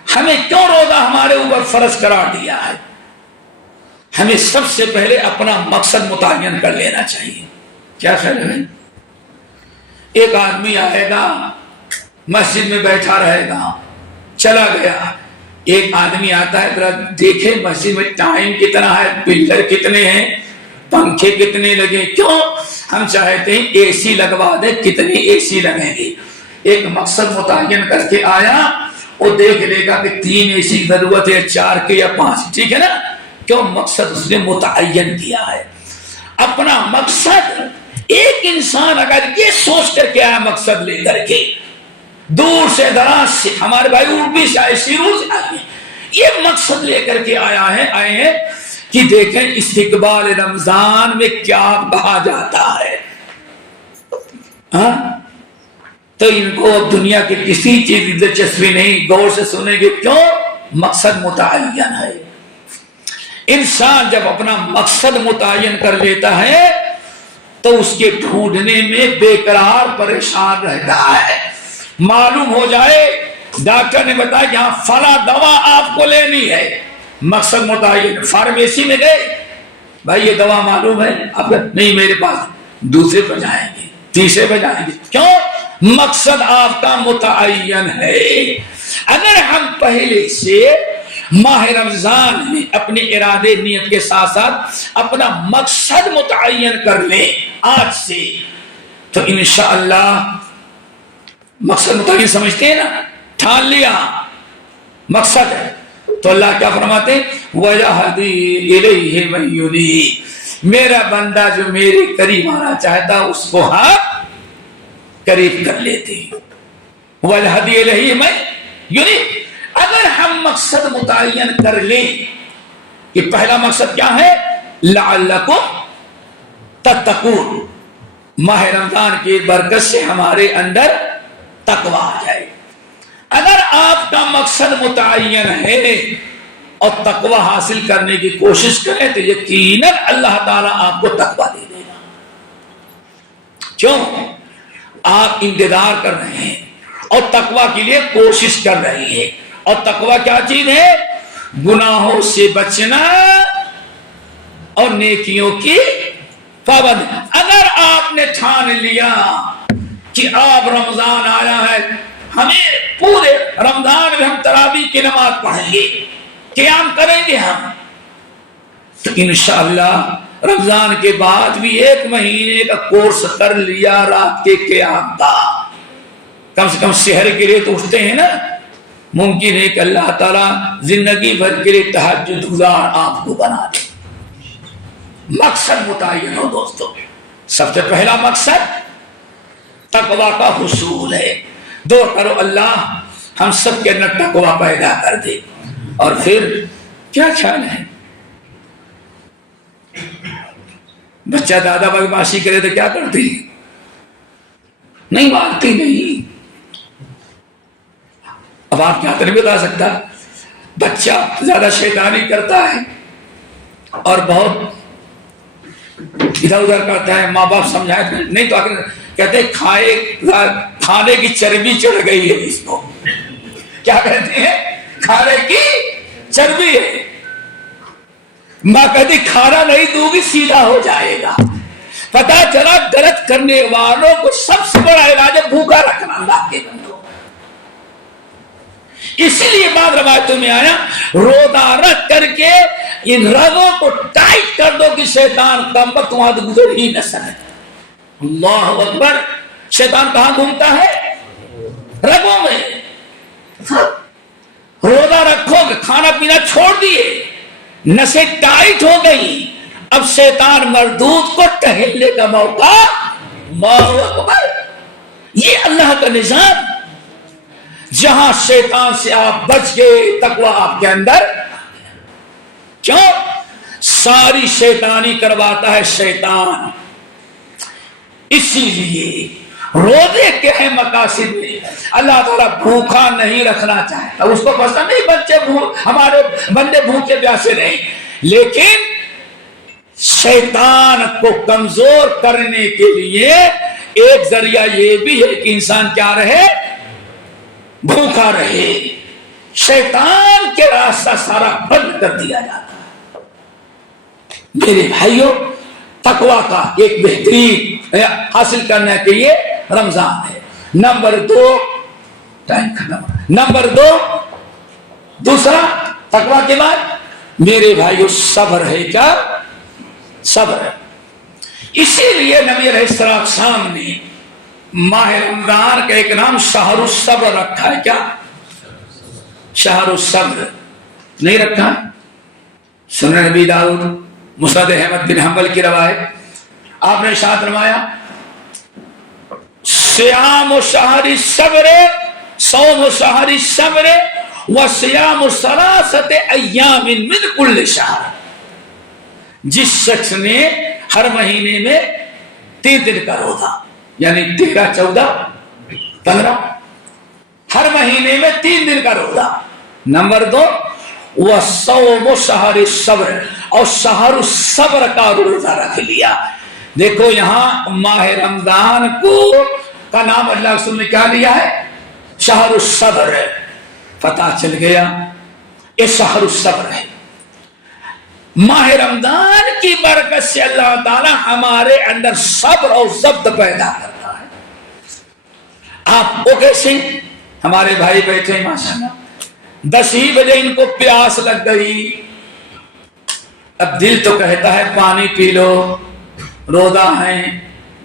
ہمیں کیوں روزہ ہمارے اوپر فرض قرار دیا ہے. ہمیں سب سے پہلے اپنا مقصد متعین کر لینا چاہیے. کیا خیال ہے؟ ایک آدمی آئے گا، مسجد میں بیٹھا رہے گا، چلا گیا. ایک آدمی آتا ہے، ذرا دیکھے مسجد میں ٹائم کتنا ہے، پلر کتنے ہیں، پنکھے کتنے لگے. کیوں؟ ہم چاہتے ہیں اے سی لگوا دیں. کتنی اے سی لگیں گے؟ ایک مقصد متعین کر کے آیا، وہ دیکھ لے گا کہ 3 اے سی کی ضرورت ہے، 4 کے یا 5. ٹھیک ہے نا؟ کیوں؟ مقصد اس نے متعین کیا ہے. اپنا مقصد ایک انسان اگر یہ سوچ کر کے آیا مقصد لے کر کے، دور سے دراز سے، ہمارے بھائی اردو سے آئے، سیروں سے آئے، یہ مقصد لے کر کے آئے ہیں کہ دیکھیں استقبال رمضان میں کیا کہا جاتا ہے. تو ان کو دنیا کے کسی چیز کی دلچسپی نہیں، غور سے سنیں گے. کیوں؟ مقصد متعین ہے. انسان جب اپنا مقصد متعین کر لیتا ہے تو اس کے ڈھونڈنے میں بے قرار پریشان رہتا ہے. معلوم ہو جائے ڈاکٹر نے بتایا کہ ہاں فلاں دوا آپ کو لینی ہے، مقصد متعین. فارمیسی میں گئے، بھائی یہ دوا معلوم ہے آپ کو؟ نہیں میرے پاس. دوسرے پر جائیں گے، تیسرے پر جائیں گے. کیوں؟ مقصد آپ کا متعین ہے. اگر ہم پہلے سے ماہ رمضان میں اپنے ارادے نیت کے ساتھ ساتھ اپنا مقصد متعین کر لیں آج سے، تو انشاءاللہ مقصد متعین سمجھتے ہیں نا، ٹھان لیا مقصد ہے، تو اللہ کیا فرماتے ہیں؟ وَيَهْدِي إِلَيْهِ مَن يُنِيبُ. میرا بندہ جو میرے قریب آنا چاہتا اس کو ہاں قریب کر لیتے ہیں. وَيَهْدِي إِلَيْهِ مَن يُنِيبُ. اگر ہم مقصد متعین کر لیں کہ پہلا مقصد کیا ہے؟ لعلکم تتقون، ماہ رمضان کی برکت سے ہمارے اندر تقوی آ جائے. اگر آپ کا مقصد متعین ہے اور تقوی حاصل کرنے کی کوشش کریں تو یقیناً اللہ تعالیٰ آپ کو تقوی دے دے گا. کیوں؟ آپ انتظار کر رہے ہیں اور تقوی کے لیے کوشش کر رہے ہیں. اور تقوی کیا چیز ہے؟ گناہوں سے بچنا اور نیکیوں کی پابند. اگر آپ نے ٹھان لیا کہ آپ رمضان آیا ہے، ہمیں پورے رمضان میں ہم تراویح کی نماز پڑھیں گے، قیام کریں گے ہم، تو انشاءاللہ رمضان کے بعد بھی 1 مہینے کا کورس کر لیا رات کے قیام کا. کم سے کم سحر کے لیے تو اٹھتے ہیں نا. ممکن ہے کہ اللہ تعالیٰ زندگی بھر کے لیے تہجد گزار آپ کو بنا دے. مقصد متعین ہو دوستو. سب سے پہلا مقصد تقوی کا حصول ہے. دعا کرو اللہ ہم سب کے اندر تقوی پیدا کر دے. اور پھر کیا خیال ہے؟ بچہ دادا بدماشی کرے تو کیا کرتی؟ نہیں مانتی. نہیں. اب آپ کیا نہیں بتا سکتا. بچہ زیادہ شیطانی کرتا ہے اور بہت ادھر ادھر کرتا ہے، ماں باپ سمجھائے نہیں تو کہتے کھانے کی چربی چڑھ گئی ہے اس کو. کیا کہتے ہیں؟ کھانے کی چربی ہے. ماں کہتی کھانا نہیں دوں گی سیدھا ہو جائے گا. پتا چلا غلط کرنے والوں کو سب سے بڑا علاج ہے بھوکا رکھنا اللہ کے بندوں. اسی لیے بعض روایتوں میں آیا روزہ رکھ کر کے ان رگوں کو ٹائٹ کر دو کہ شیطان کم وقت وہاں تو گزر ہی نہ سکے. اللہ اکبر. شیطان کہاں گھومتا ہے؟ رگوں میں. روزہ رکھو گے، کھانا پینا چھوڑ دیے، نسیں ٹائٹ ہو گئی، اب شیطان مردود کو ٹہلنے کا موقع. اللہ اکبر. یہ اللہ کا نظام. جہاں شیطان سے آپ بچ گئے تقوی آپ کے اندر. کیوں؟ ساری شیطانی کرواتا ہے شیطان. اسی لیے روزے کے ہیں مقاصد میں اللہ تعالیٰ بھوکا نہیں رکھنا چاہتا. اس کو پسند نہیں ہمارے بندے بھوکے پیاسے نہیں، لیکن شیطان کو کمزور کرنے کے لیے ایک ذریعہ یہ بھی ہے کہ انسان کیا رہے؟ بھوکا رہے. شیطان کے راستہ سارا بند کر دیا جاتا ہے. میرے بھائیوں، تقویٰ کا ایک بہترین حاصل کرنے کے لیے رمضان ہے. نمبر 2 ٹائم ختم. نمبر 2 دوسرا تقویٰ کے بعد میرے بھائیوں صبر ہے. کیا؟ صبر ہے. اسی لیے نبی علیہ السلام نے ماہ رمضان کا ایک نام شہر الصبر رکھا ہے. کیا؟ شہر الصبر نہیں رکھا؟ سنن نبی داؤد مسند احمد بن حنبل کی روایت، آپ نے ارشاد فرمایا صیام شہر الصبر، صوم شہر الصبر وصیام ثلاثۃ ایام من کل شہر. جس شخص نے ہر مہینے میں 3 دن کا روزہ، یعنی 13 14 15، ہر مہینے میں 3 دن کا روزہ. نمبر 2 وصوم شہر الصبر، اور شہر الصبر کا روزہ رکھ لیا. دیکھو یہاں ماہ رمضان کو کا نام اللہ رسول نے کیا لیا ہے؟ شہر الصبر. پتہ چل گیا یہ شہر الصبر ہے. ماہ رمضان کی برکت سے اللہ تعالی ہمارے اندر صبر اور ضبط پیدا کرتا ہے. آپ کو کیسے؟ ہمارے بھائی بیٹھے ہیں ماشاءاللہ، 10 ہی بجے ان کو پیاس لگ گئی. اب دل تو کہتا ہے پانی پی لو، روزہ ہے،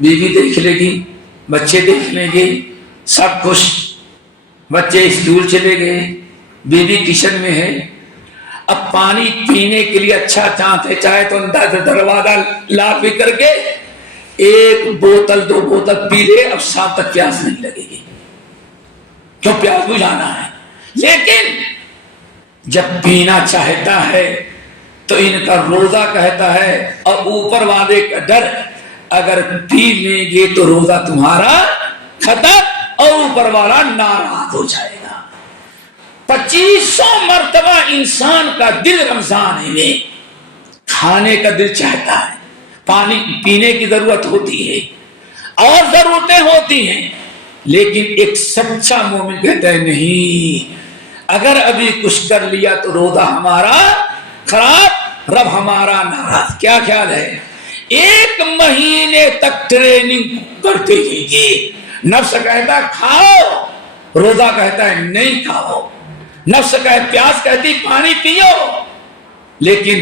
بیوی دیکھ لے گی، بچے دیکھ لیں گے، سب خوش. بچے اسکول چلے گئے، بیوی کچن میں ہے. اب پانی پینے کے لیے اچھا چانس ہے، چاہے تو اندر دروازہ لاک بھی کر کے 1 بوتل 2 بوتل پی لے. اب شام تک پیاس نہیں لگے گی، کیوں؟ پیاس بجھانا ہے. لیکن جب پینا چاہتا ہے تو ان کا روزہ کہتا ہے، اور اوپر والے کا ڈر، اگر پی لیں گے تو روزہ تمہارا ختم اور اوپر والا ناراض ہو جائے گا. 2500 مرتبہ انسان کا دل رمضان میں کھانے کا دل چاہتا ہے، پانی پینے کی ضرورت ہوتی ہے اور ضرورتیں ہوتی ہیں. لیکن ایک سچا مومن کہتا ہے نہیں، اگر ابھی کچھ کر لیا تو روزہ ہمارا خراب، رب ہمارا ناراض. کیا خیال ہے؟ 1 مہینے تک ٹریننگ کرتے گے. نفس کہتا ہے کھاؤ، روزہ کہتا ہے نہیں کھاؤ. نفس کہے پیاس کہتی پانی پیو، لیکن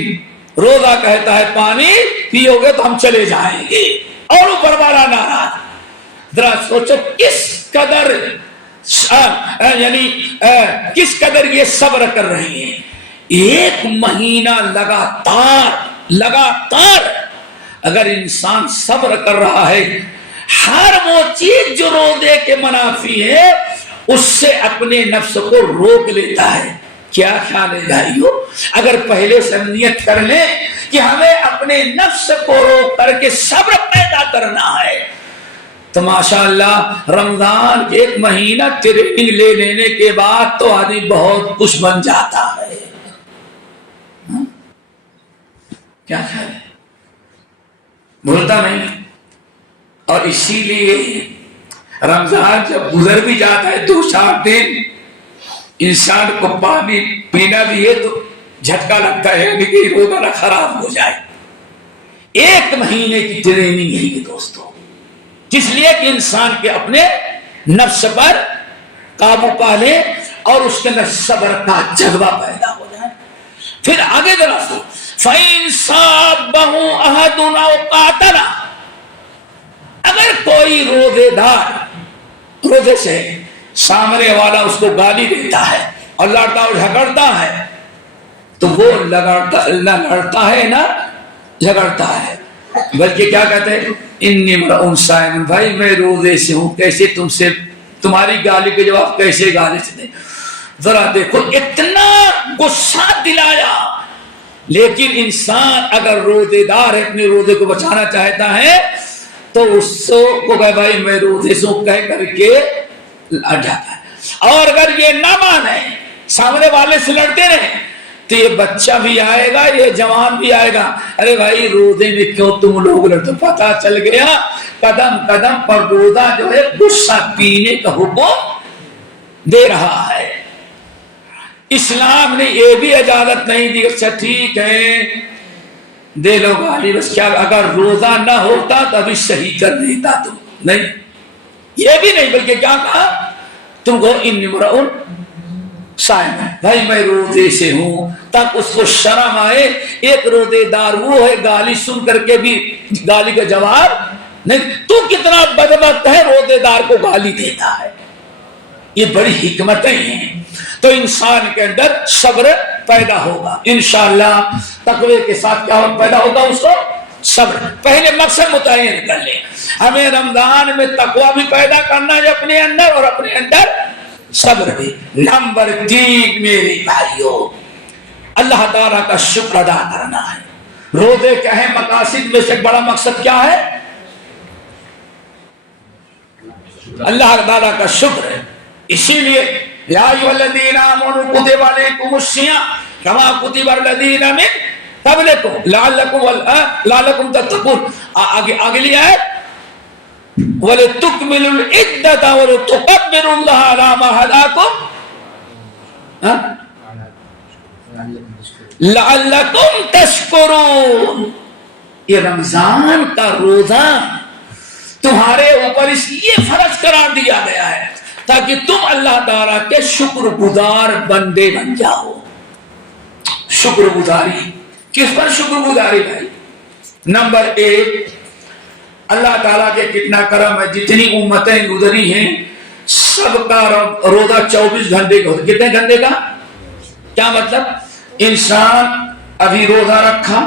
روزہ کہتا ہے پانی پیو گے تو ہم چلے جائیں گے، اور اوپر والا ناراض. ذرا سوچو کس قدر کس قدر یہ صبر کر رہے ہیں. 1 مہینہ لگاتار اگر انسان صبر کر رہا ہے، ہر وہ چیز جو روزے کے منافی ہے اس سے اپنے نفس کو روک لیتا ہے. کیا خیال ہے بھائیو؟ اگر پہلے سے نیت کر لیں کہ ہمیں اپنے نفس کو روک کر کے صبر پیدا کرنا ہے تو ماشاءاللہ رمضان 1 مہینہ ٹریننگ لے لینے کے بعد تو آدمی بہت کچھ بن جاتا ہے. کیا خیال ہے؟ بھولتا نہیں. اور اسی لیے رمضان جب گزر بھی جاتا ہے 2-4 دن، انسان کو پانی پینا بھی ہے تو جھٹکا لگتا ہے لیکن روزہ نہ خراب ہو جائے. 1 مہینے کی ٹریننگ ہے یہ دوستوں، جس لیے کہ انسان کے اپنے نفس پر قابو پا لے اور اس کے اندر صبر کا جذبہ پیدا ہو جائے. پھر آگے ذرا سو فَإِنْ صَابَّهُ أَحَدٌ أَوْ قَاتَلَ، اگر کوئی روزے دار روزے سے سامنے والا اس کو گالی دیتا ہے اور لڑتا اور جھگڑتا ہے تو وہ لڑتا ہے نہ جھگڑتا ہے، بلکہ کیا کہتے ہیں انی امرؤ صائم، بھائی میں روزے سے ہوں، کیسے تم سے تمہاری گالی کے جواب کیسے گالی سے دیں. ذرا دیکھو اتنا غصہ دلایا. لیکن انسان اگر روزے دار ہے، اپنے روزے کو بچانا چاہتا ہے تو اس کو کہے بھائی میں روزے سے کہہ کر کے لڑ جاتا ہے. اور اگر یہ نہ مانے، سامنے والے سے لڑتے رہے، تو یہ بچہ بھی آئے گا، یہ جوان بھی آئے گا، ارے بھائی روزے میں کیوں تم لوگ تو پتا چل گیا قدم قدم پر روزہ جو ہے غصہ پینے کا حکم دے رہا ہے۔ اسلام نے یہ بھی اجازت نہیں دی، اچھا ٹھیک ہے دے لو گالی، بس کیا اگر روزہ نہ ہوتا تو ابھی صحیح کر دیتا تم، نہیں یہ بھی نہیں، بلکہ کیا کہا تم کو انی مرؤن صائم ہے، بھائی میں روزے سے ہوں، تب اس کو شرم آئے۔ ایک روزے دار وہ ہے گالی سن کر کے بھی گالی کا جواب نہیں، تو کتنا بدبخت ہے روزے دار کو گالی دیتا ہے۔ یہ بڑی حکمتیں ہیں، تو انسان کے اندر صبر پیدا ہوگا انشاءاللہ۔ تقوی کے ساتھ کیا پیدا ہوگا اس کو؟ صبر۔ پہلے مقصد متعین کر لیں، ہمیں رمضان میں تقوی بھی پیدا کرنا ہے اپنے اندر، اور اپنے اندر صبر بھی۔ نمبر 3 میرے بھائیوں، اللہ تعالیٰ کا شکر ادا کرنا ہے۔ روزے کے اہم مقاصد میں سے بڑا مقصد کیا ہے؟ اللہ تعالیٰ کا شکر ہے۔ اسی لیے یا ایھا الذین آمنوا کتب علیکم الصیام کما کتب علی الذین من قبلکم لعلکم تتقون۔ اگلی آیت وَلِتُكْمِلُوا الْعِدَّةَ وَلِتُكَبِّرُوا اللَّهَ عَلَىٰ مَا هَدَاكُمْ لَعَلَّكُمْ تَشْكُرُونَ۔ یہ رمضان کا روزہ تمہارے اوپر اس لیے فرض قرار دیا گیا ہے تاکہ تم اللہ تعالیٰ کے شکر گزار بندے بن جاؤ۔ شکر گزاری کس پر شکر گزاری بھائی؟ نمبر 1 اللہ تعالیٰ کے کتنا کرم ہے، جتنی امتیں گزری ہیں سب کا روزہ 24 گھنٹے کا ہوتا ہے۔ کتنے گھنٹے کا؟ کیا مطلب؟ انسان ابھی روزہ رکھا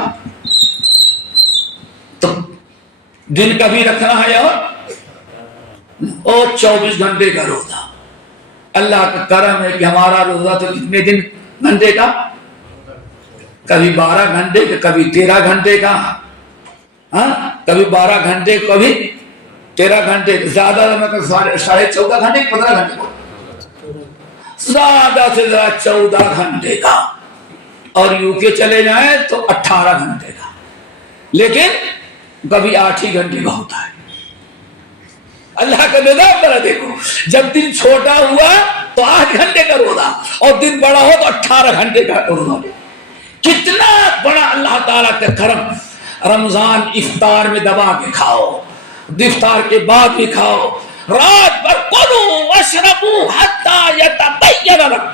تو دن کا بھی رکھنا ہے اور 24 گھنٹے کا روزہ۔ اللہ کا کرم ہے کہ ہمارا روزہ تو کتنے دن گھنٹے کا؟ کبھی 12 گھنٹے کا، کبھی 13 گھنٹے کا، کبھی 12 گھنٹے، کبھی 13 گھنٹے، زیادہ میں 14.5 گھنٹے 15 گھنٹے، زیادہ سے زیادہ 14 گھنٹے کا، اور یوں کے چلے جائیں تو 18 گھنٹے کا، لیکن کبھی 8 ہی گھنٹے کا ہوتا ہے۔ اللہ کا نظام ذرا دیکھو، جب دن چھوٹا ہوا تو 8 گھنٹے کا روزہ، اور دن بڑا ہو تو 18 گھنٹے کا روزہ۔ کتنا بڑا اللہ تعالیٰ کا کرم۔ رمضان افطار میں دبا کے کھاؤ، افطار کے بعد بھی کھاؤ، رات بھر کلوا واشربوا حتی یتبین لکم،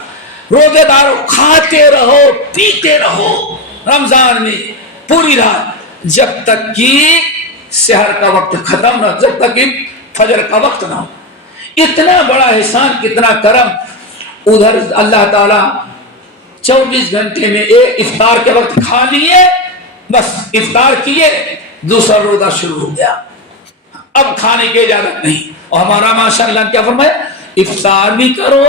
روزے دارو کھاتے رہو پیتے رہو رمضان میں پوری رات، جب تک کہ سحر کا وقت ختم نہ، جب تک کہ فجر کا وقت نہ ہو۔ اتنا بڑا احسان، کتنا کرم۔ ادھر اللہ تعالیٰ 24 گھنٹے میں ایک افطار کے وقت کھا لیے، بس افطار کیے، دوسرا روزہ شروع ہو گیا، اب کھانے کی اجازت نہیں۔ اور ہمارا ماشاءاللہ کیا فرمایا؟ افطار بھی کرو،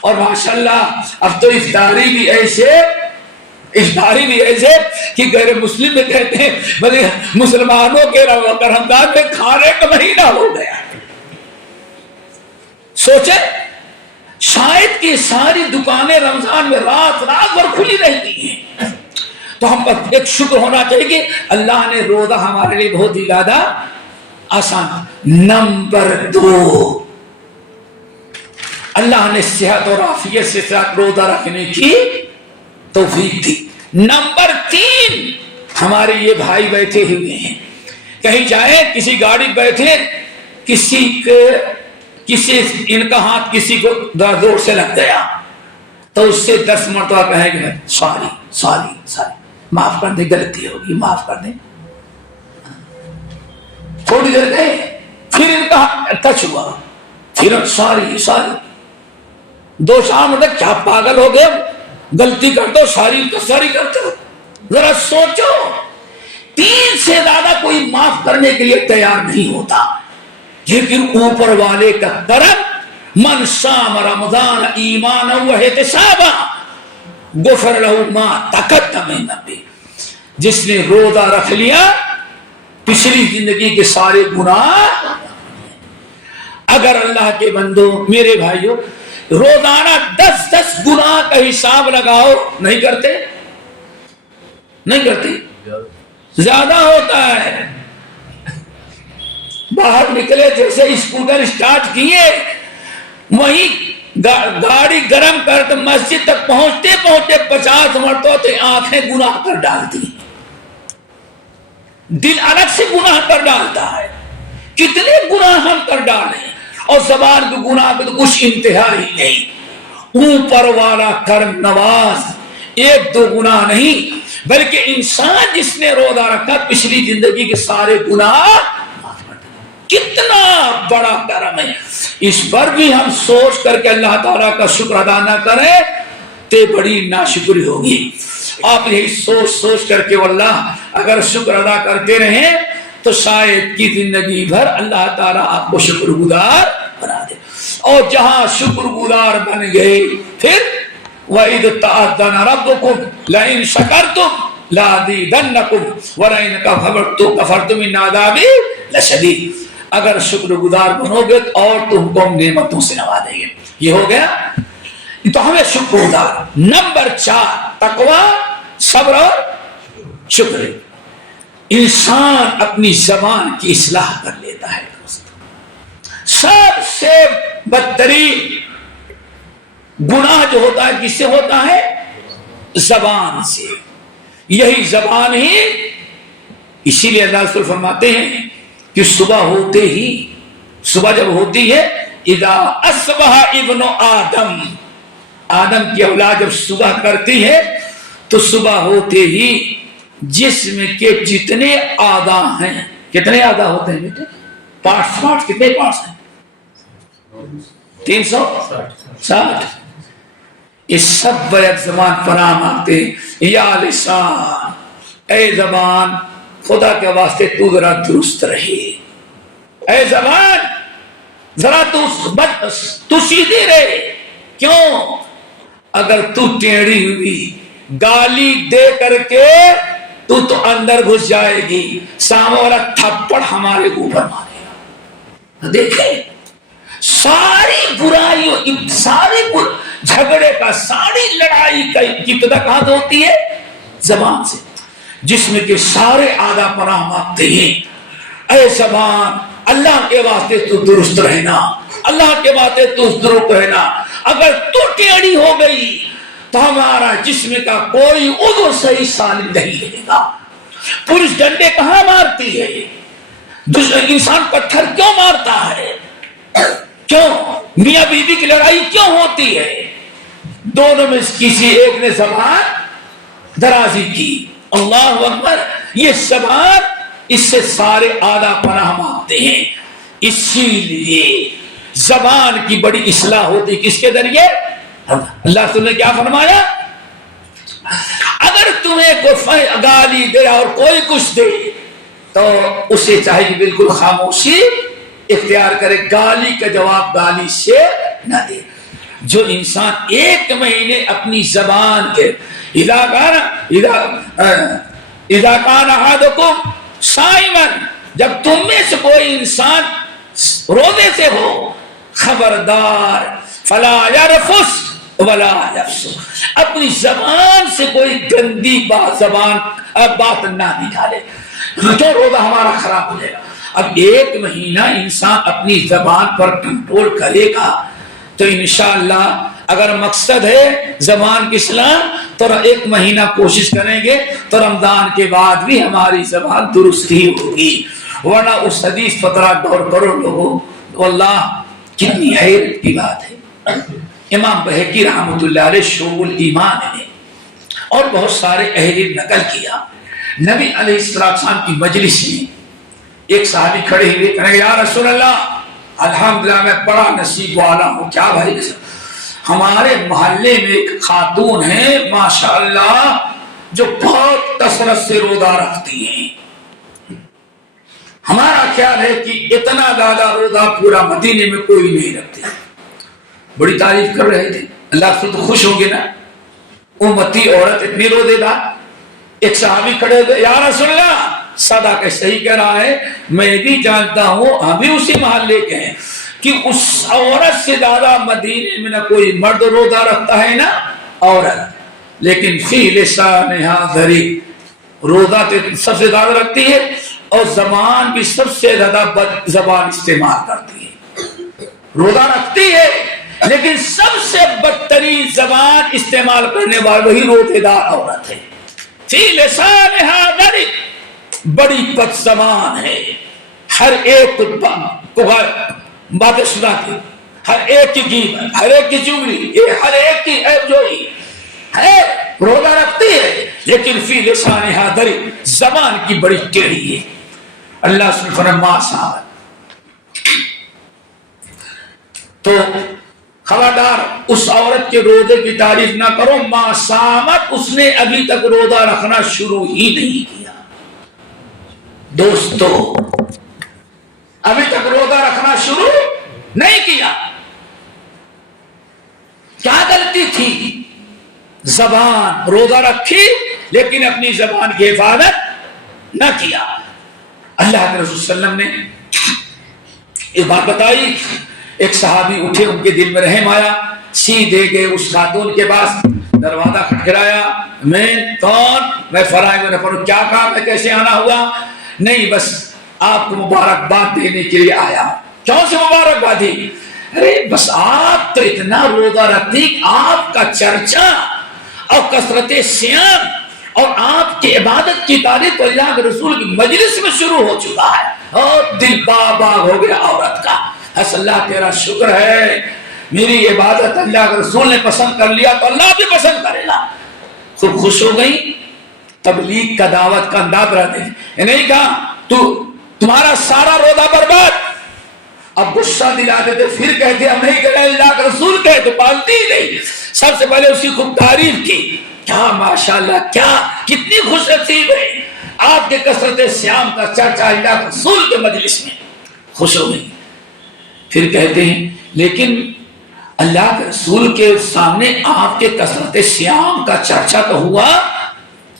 اور ماشاءاللہ اب تو افطاری بھی ایسے کہ غیر مسلم میں کہتے ہیں بھلے مسلمانوں کے رمضان میں کھانے کا مہینہ ہو گیا۔ سوچے شاید کہ ساری دکانیں رمضان میں رات بھر کھلی رہتی ہیں، تو ہم پر ایک شکر ہونا چاہیے کہ اللہ نے روزہ ہمارے لیے بہت ہی زیادہ آسان۔ نمبر 2 اللہ نے صحت اور عافیت سے ساتھ روزہ رکھنے کی توفیق دی۔ نمبر 3 ہمارے یہ بھائی بیٹھے ہوئے ہیں، کہیں جائیں کسی گاڑی بیٹھے، کسی ان کا ہاتھ کسی کو زور سے لگ گیا تو اس سے 10 مرتبہ کہے گا سوری معاف کر دیں، غلطی ہوگی معاف کر دیں۔ تھوڑی دیر گئے، پھر ان کا ٹچ ہوا، پھر سوری 2-4 مرتبہ، کیا پاگل ہو گئے؟ غلطی کر دو سوری کرتے ہو، ذرا سوچو۔ 3 سے زیادہ کوئی معاف کرنے کے لیے تیار نہیں ہوتا، لیکن اوپر والے کا کرم، من صام رمضان ایمانا واحتسابا غفر له ما تقدم من ذنبه، جس نے روزہ رکھ لیا پچھلی زندگی کے سارے گناہ۔ اگر اللہ کے بندوں میرے بھائیوں روزانہ 10 گناہ کا حساب لگاؤ، نہیں کرتے؟ نہیں کرتے؟ زیادہ ہوتا ہے۔ باہر نکلے جیسے اسکوٹر اسٹارٹ کیے، وہیں گاڑی گرم کر تو مسجد تک پہنچتے پہنچتے 50 مرتبہ تو آنکھیں گناہ کر ڈالتی، دل الگ سے گناہ کر ڈالتا ہے۔ کتنے گناہ ہم کر ڈالیں، اور زبان کے گناہ کے تو کچھ انتہا ہی نہیں۔ اوپر والا کرم نواز، 1-2 گناہ نہیں بلکہ انسان جس نے روزہ رکھا پچھلی زندگی کے سارے گناہ، کتنا بڑا کرم ہے۔ اس پر بھی ہم سوچ کر کے اللہ تعالیٰ کا شکر ادا نہ کریں تو بڑی ناشکری ہوگی۔ آپ یہی سوچ سوچ کر کے واللہ اگر شکر ادا کرتے رہیں تو شاید کی زندگی بھر اللہ تعالیٰ آپ کو شکر گزار بنا دے۔ اور جہاں شکر گزار بن گئے پھر وَإِذْ تَأَذَّنَ رَبُّكُمْ لَئِن شَكَرْتُمْ لَأَزِيدَنَّكُمْ وَلَئِن كَفَرْتُمْ إِنَّ عَذَابِي لَشَدِيدٌ۔ اگر شکر گزار بنو گے اور تم کو ہم نعمتوں سے نوازیں گے۔ یہ ہو گیا تو ہمیں شکر گزار۔ نمبر 4 تقوی، صبر اور شکر۔ انسان اپنی زبان کی اصلاح کر لیتا ہے دوستو۔ سب سے بدترین گناہ جو ہوتا ہے کس سے ہوتا ہے؟ زبان سے۔ یہی زبان ہی، اسی لیے اللہ رسول فرماتے ہیں کہ صبح ہوتے ہی، صبح جب ہوتی ہے، اذا اصبح ابن آدم، آدم کی اولاد جب صبح کرتی ہے تو صبح ہوتے ہی جسم کے جتنے اعضاء ہیں، کتنے اعضاء ہوتے ہیں بیٹے؟ پارٹس کتنے پارٹس ہیں؟ 360۔ یہ سب بیک زبان پناہ مانگتے ہیں، یا لسان، اے زبان خدا کے واسطے تو ذرا درست رہے، اے زبان ذرا تو سیدھی رہے۔ کیوں؟ اگر تو ٹیڑھی ہوئی گالی دے کر کے تو اندر گھس جائے گی، سامنے والا تھپڑ ہمارے اوپر مارے گا۔ دیکھیں ساری برائیوں، سارے جھگڑے کا، ساری لڑائی کا ابتدا کہاں سے ہوتی ہے؟ زبان سے۔ جسم کے سارے اعضاء پناہ مانگتے ہیں، اے زبان اللہ کے واسطے تو درست رہنا، اللہ کے واسطے تو درست رہنا۔ اگر تو ٹیڑھی ہو گئی تو ہمارا جسم کا کوئی عضو صحیح سالم نہیں رہے گا۔ پولیس ڈنڈے کہاں مارتی ہے؟ انسان پتھر کیوں مارتا ہے؟ کیوں؟ میاں بیوی کی لڑائی کیوں ہوتی ہے؟ دونوں میں کسی ایک نے زبان درازی کی۔ اللہ اکبر۔ یہ زبان، اس سے سارے اعضاء پناہ مانگتے ہیں۔ اسی لیے زبان کی بڑی اصلاح ہوتی کس کے ذریعے؟ اللہ رسول نے کیا فرمایا؟ اگر تمہیں کوئی گالی دے اور کوئی کچھ دے تو اسے چاہے کہ بالکل خاموشی اختیار کرے، گالی کا جواب گالی سے نہ دے۔ جو انسان 1 مہینے اپنی زبان کے اذا کان احدکم صائما، جب تم میں سے کوئی انسان روزے سے ہو، خبردار فلا یرفث ولا یفسق، اپنی زبان سے کوئی گندی بات نہ نکالے، تو روزہ ہمارا خراب ہو جائے گا۔ اب 1 مہینہ انسان اپنی زبان پر کنٹرول کرے گا تو انشاءاللہ اگر مقصد ہے زبان کی اصلاح تو 1 مہینہ کوشش کریں گے تو رمضان کے بعد بھی ہماری زبان درست ہی ہوگی۔ ورنہ اس حدیث پر غور کرو لوگوں، واللہ کتنی حیرت کی بات ہے۔ امام بہقی رحمۃ اللہ علیہ شعب الایمان میں اور بہت سارے اہل نقل کیا، نبی علیہ السلام کی مجلس میں ایک صحابی کھڑے ہوئے کہنے یا رسول اللہ الحمدللہ میں بڑا نصیب والا ہوں۔ کیا بھائی؟ ہمارے محلے میں ایک خاتون ہے ماشاءاللہ جو بہت کثرت سے روزہ رکھتی ہیں، ہمارا خیال ہے کہ اتنا زیادہ روزہ پورا مدینے میں کوئی نہیں رکھتے۔ بڑی تعریف کر رہے تھے۔ اللہ سے تو خوش ہوں گے نا، امتی عورت اتنی روزے دار۔ ایک صحابی کھڑے ہوئے یا رسول اللہ، صدا کہ صحیح کہہ رہا ہے، میں بھی جانتا ہوں ہم بھی اسی محلے کے ہیں، کہ اس عورت سے زیادہ مدینے میں نہ کوئی مرد روزہ رکھتا ہے نہ عورت، لیکن فی لسانہا ضریب، روزہ سب سے زیادہ رکھتی ہے اور زبان بھی سب سے زیادہ بد زبان استعمال کرتی ہے۔ روزہ رکھتی ہے لیکن سب سے بدترین زبان استعمال کرنے والی وہی روزے دار عورت ہے۔ فی لسانہا ضریب، بڑی بد زبان ہے، ہر ایک کو باتیں سناتی، ہر ایک کی غیبت، ہر ایک کی چگلی، ہر ایک کی عیب جوئی ہے۔ روزہ رکھتی ہے لیکن فی لسانہا ضریب، زبان کی بڑی ٹیڑھی ہے۔ اللہ سبحانہ فرمایا ما صامت، تو خبردار اس عورت کے روزے کی تعریف نہ کرو، ما صامت، اس نے ابھی تک روزہ رکھنا شروع ہی نہیں کیا۔ دوستو ابھی تک روزہ رکھنا شروع نہیں کیا، کیا غلطی تھی؟ زبان، روزہ رکھی لیکن اپنی زبان کی حفاظت نہ کیا۔ اللہ کے رسول صلی اللہ علیہ وسلم نے یہ بات بتائی، ایک صحابی اٹھے، ان کے دل میں رحم آیا، سیدھے گئے اس خاتون کے پاس، دروازہ کھٹکھٹایا، میں کون؟ میں فلاں بن فلاں، کیا کام ہے، کیسے آنا ہوا؟ نہیں بس آپ کو مبارکباد دینے کے لیے آیا۔ کون سی مبارکباد دی؟ ارے بس آپ تو اتنا روزہ رکھتی، آپ کا چرچا اور کثرت صیام اور آپ کی عبادت کی تعریف اللہ کے رسول کی مجلس میں شروع ہو چکا ہے، اور دل باغ باغ ہو گیا عورت کا۔ اس اللہ تیرا شکر ہے، میری عبادت اللہ کے رسول نے پسند کر لیا تو اللہ بھی پسند کرے گا۔ خوب خوش ہو گئی، تبلیغ کا دعوت کا انداز رہتے ہیں، نہیں کہا تمہارا سارا روزہ برباد، اب غصہ دلا دیتے، پھر کہتے ہم نہیں کرے، اللہ کے رسول کہے تو پالتی ہی نہیں۔ سب سے پہلے اسی خوب تعریف کی، کیا ماشاءاللہ، کیا کتنی خوش نصیب ہے، آپ کے کثرت صیام کا چرچا اللہ کے رسول کے مجلس میں۔ خوش ہو گئی، پھر کہتے ہیں لیکن اللہ کے رسول کے سامنے آپ کے کثرت صیام کا چرچا تو ہوا،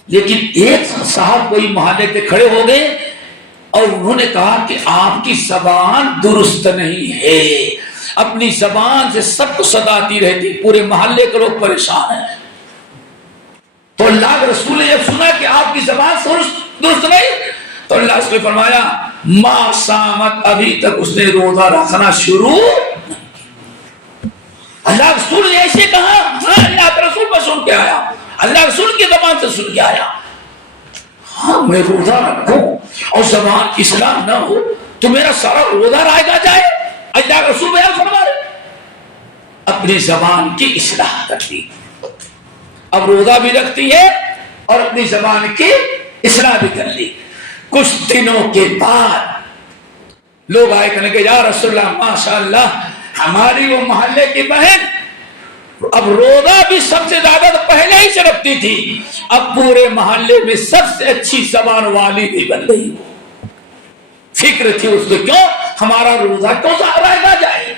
لیکن ایک صاحب کوئی محلے پہ کھڑے ہو گئے اور انہوں نے کہا کہ آپ کی زبان درست نہیں ہے، اپنی زبان سے سب کو صداتی رہتی، پورے محلے کے لوگ پریشان ہیں۔ تو اللہ کے رسول نے جب سنا کہ آپ کی زبان درست نہیں، تو اللہ اس نے فرمایا ما صامت، ابھی تک اس نے روزہ رکھنا شروع۔ اللہ رسول نے ایسے کہا، ہاں اللہ کے رسول میں سن کے آیا، اللہ رسول کی زبان سے سن کے آیا، ہاں میں روزہ رکھوں اور زبان کی اصلاح نہ ہو تو میرا سارا روزہ رائگا جائے۔ اللہ کے رسول بیان فرما رہے، اپنی زبان کی اصلاح کر لی، اب روزہ بھی رکھتی ہے اور اپنی زبان کی اصلاح بھی کر لی۔ کچھ دنوں کے بعد لوگ آئے کہنے کہ یا رسول اللہ ماشاءاللہ، ہماری وہ محلے کی بہن اب روزہ بھی سب سے زیادہ تو پہلے ہی سے رکھتی تھی، اب پورے محلے میں سب سے اچھی زبان والی بھی بن گئی۔ فکر تھی اس کو، کیوں ہمارا روزہ کیوں رہ جائے،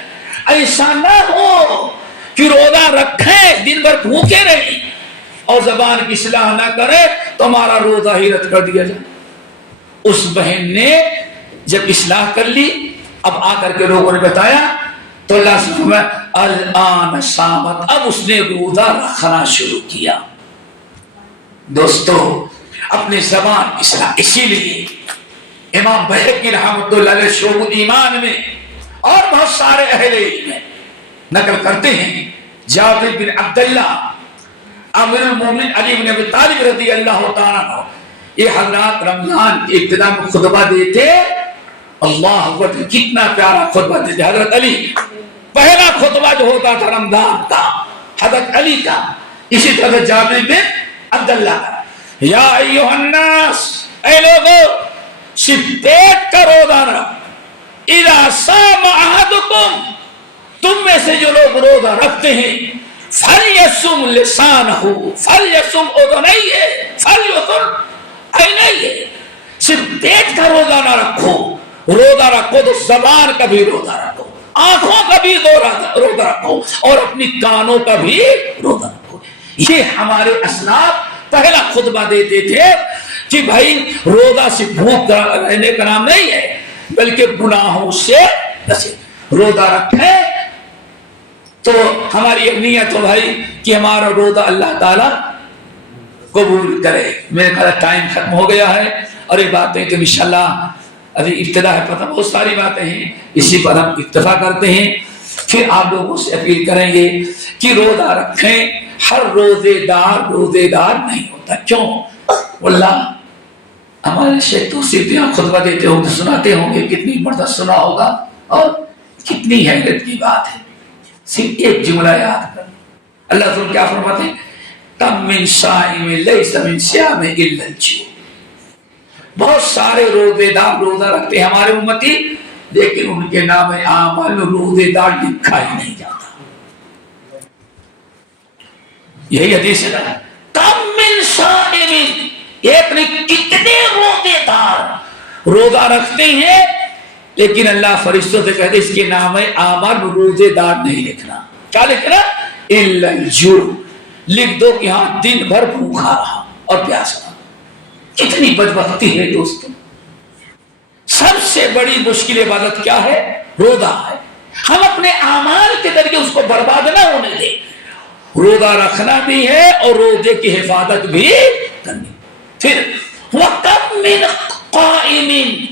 ایسا نہ ہو کہ روزہ رکھیں دن بھر بھوکے رہیں اور زبان کی اصلاح نہ کرے تو ہمارا روزہ ہی رد کر دیا جائے۔ اس بہن نے جب اصلاح کر لی، اب آ کر کے لوگوں نے بتایا تو اللہ سے فرمایا الآن صامت، اب اس نے روزہ رکھنا شروع کیا۔ دوستو اپنے زبان کی اصلاح، اسی لیے امام بہقی رحمۃ اللہ علیہ شعب ایمان میں اور بہت سارے اہل علم نقل کرتے ہیں، جابر بن عبداللہ امیر المومنین علی بن ابی طالب رضی اللہ تعالیٰ عنہ، یہ حضرات رمضان کی ابتدا میں خطبہ دیتے، اللہ اکبر کتنا پیارا خطبہ دیتے۔ حضرت علی پہلا خطبہ جو ہوتا تھا رمضان کا حضرت علی کا، اسی طرح جابر بن عبداللہ کا، یا ایھا الناس، اے لوگو صرف پیٹ کا روزہ نہ، اذا صام احدکم، تم میں سے جو لوگ روزہ رکھتے ہیں، فلیصم لسانہ، فلیصم اذنیہ، فلیصم عینیہ، صرف پیٹ کا روزہ نہ رکھو، روزہ رکھو تو زبان کا بھی روزہ رکھو، آنکھوں کا بھی روزہ رکھو اور اپنی کانوں کا بھی روزہ رکھو۔ یہ ہمارے اسلاف پہلا خطبہ دیتے تھے کہ بھائی روزہ سے بھوک رہنے کا نام نہیں ہے، بلکہ گناہوں سے بچے۔ روزہ رکھیں تو ہماری نیت ہو بھائی کہ ہمارا روزہ اللہ تعالیٰ قبول کرے۔ میرے خیال ٹائم ختم ہو گیا ہے، اور یہ باتیں تو انشاءاللہ ابھی ابتدا ہے، پتہ بہت ساری باتیں ہیں، اسی پر ہم اکتفا کرتے ہیں، پھر آپ لوگوں سے اپیل کریں گے کہ روزہ رکھیں۔ ہر روزے دار نہیں ہوتا۔ کیوں؟ واللہ ہمارے شیخ توصیف یہاں خطبہ دیتے ہوں گے، سناتے ہوں گے، کتنی مرتبہ سنا ہوگا اور کتنی حیرت کی بات ہے۔ صرف ایک جملہ یاد کر، اللہ تعالیٰ کیا فرماتے ہیں؟ کم من صائم لیس من صیام الا الجوع۔ بہت سارے روزے دار روزہ رکھتے ہیں ہمارے امتی، لیکن ان کے نام اعمال روزے دار لکھا ہی نہیں جاتا۔ یہی حدیث ہے نا، کم من صائم، ایک نے کتنے روزے دار روزہ رکھتے ہیں، لیکن اللہ فرشتوں سے کہتے اس کے نام اعمال روزے دار نہیں لکھنا۔ کیا لکھنا؟ الا الجوع، لکھ دو کہ ہاں دن بھر بھوکا رہا اور پیاسا رہا۔ کتنی بدبختی ہے دوستوں۔ سب سے بڑی مشکل عبادت کیا ہے؟ روزہ ہے۔ ہم اپنے اعمال کے ذریعے اس کو برباد نہ ہونے دیں۔ روزہ رکھنا بھی ہے اور روزے کی حفاظت بھی کرنی۔ پھر وَكَمْ مِنْ قَائِمٍ،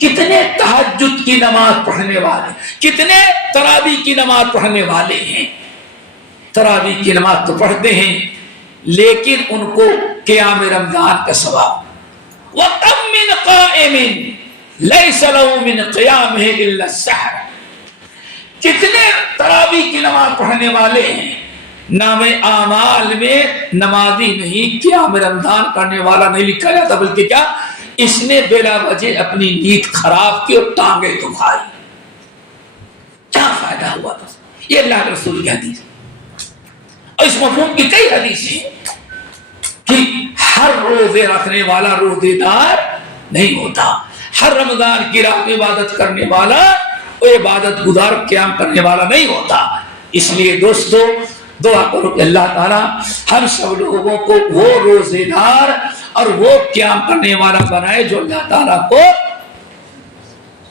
کتنے تہجد کی نماز پڑھنے والے، کتنے تراویح کی نماز پڑھنے والے ہیں۔ تراویح کی نماز تو پڑھتے ہیں، لیکن ان کو قیام رمضان کا ثواب۔ وَكَمْ مِنْ قَائِمٍ لَيْسَ لَهُ مِنْ قِيَامِهِ إِلَّا السَّحْرُ، کتنے تراویح کی نماز پڑھنے والے ہیں، نام اعمال میں نمازی نہیں، قیام رمضان کرنے والا نہیں لکھا جاتا، بلکہ کیا؟ اس نے بلا وجہ اپنی نیت خراب کی اور ٹانگیں دکھائی۔ کیا فائدہ ہوا تھا؟ یہ اللہ کے رسول کی حدیث ہے، اور اس مفہوم کی کئی حدیثیں ہیں کہ ہر روزے رکھنے والا روزے دار نہیں ہوتا، ہر رمضان کی رات میں عبادت کرنے والا اور عبادت گزار قیام کرنے والا نہیں ہوتا۔ اس لیے دوستو دعا کرو کہ اللہ تعالیٰ ہم سب لوگوں کو وہ روزے دار اور وہ قیام کرنے والا بنائے جو اللہ تعالیٰ کو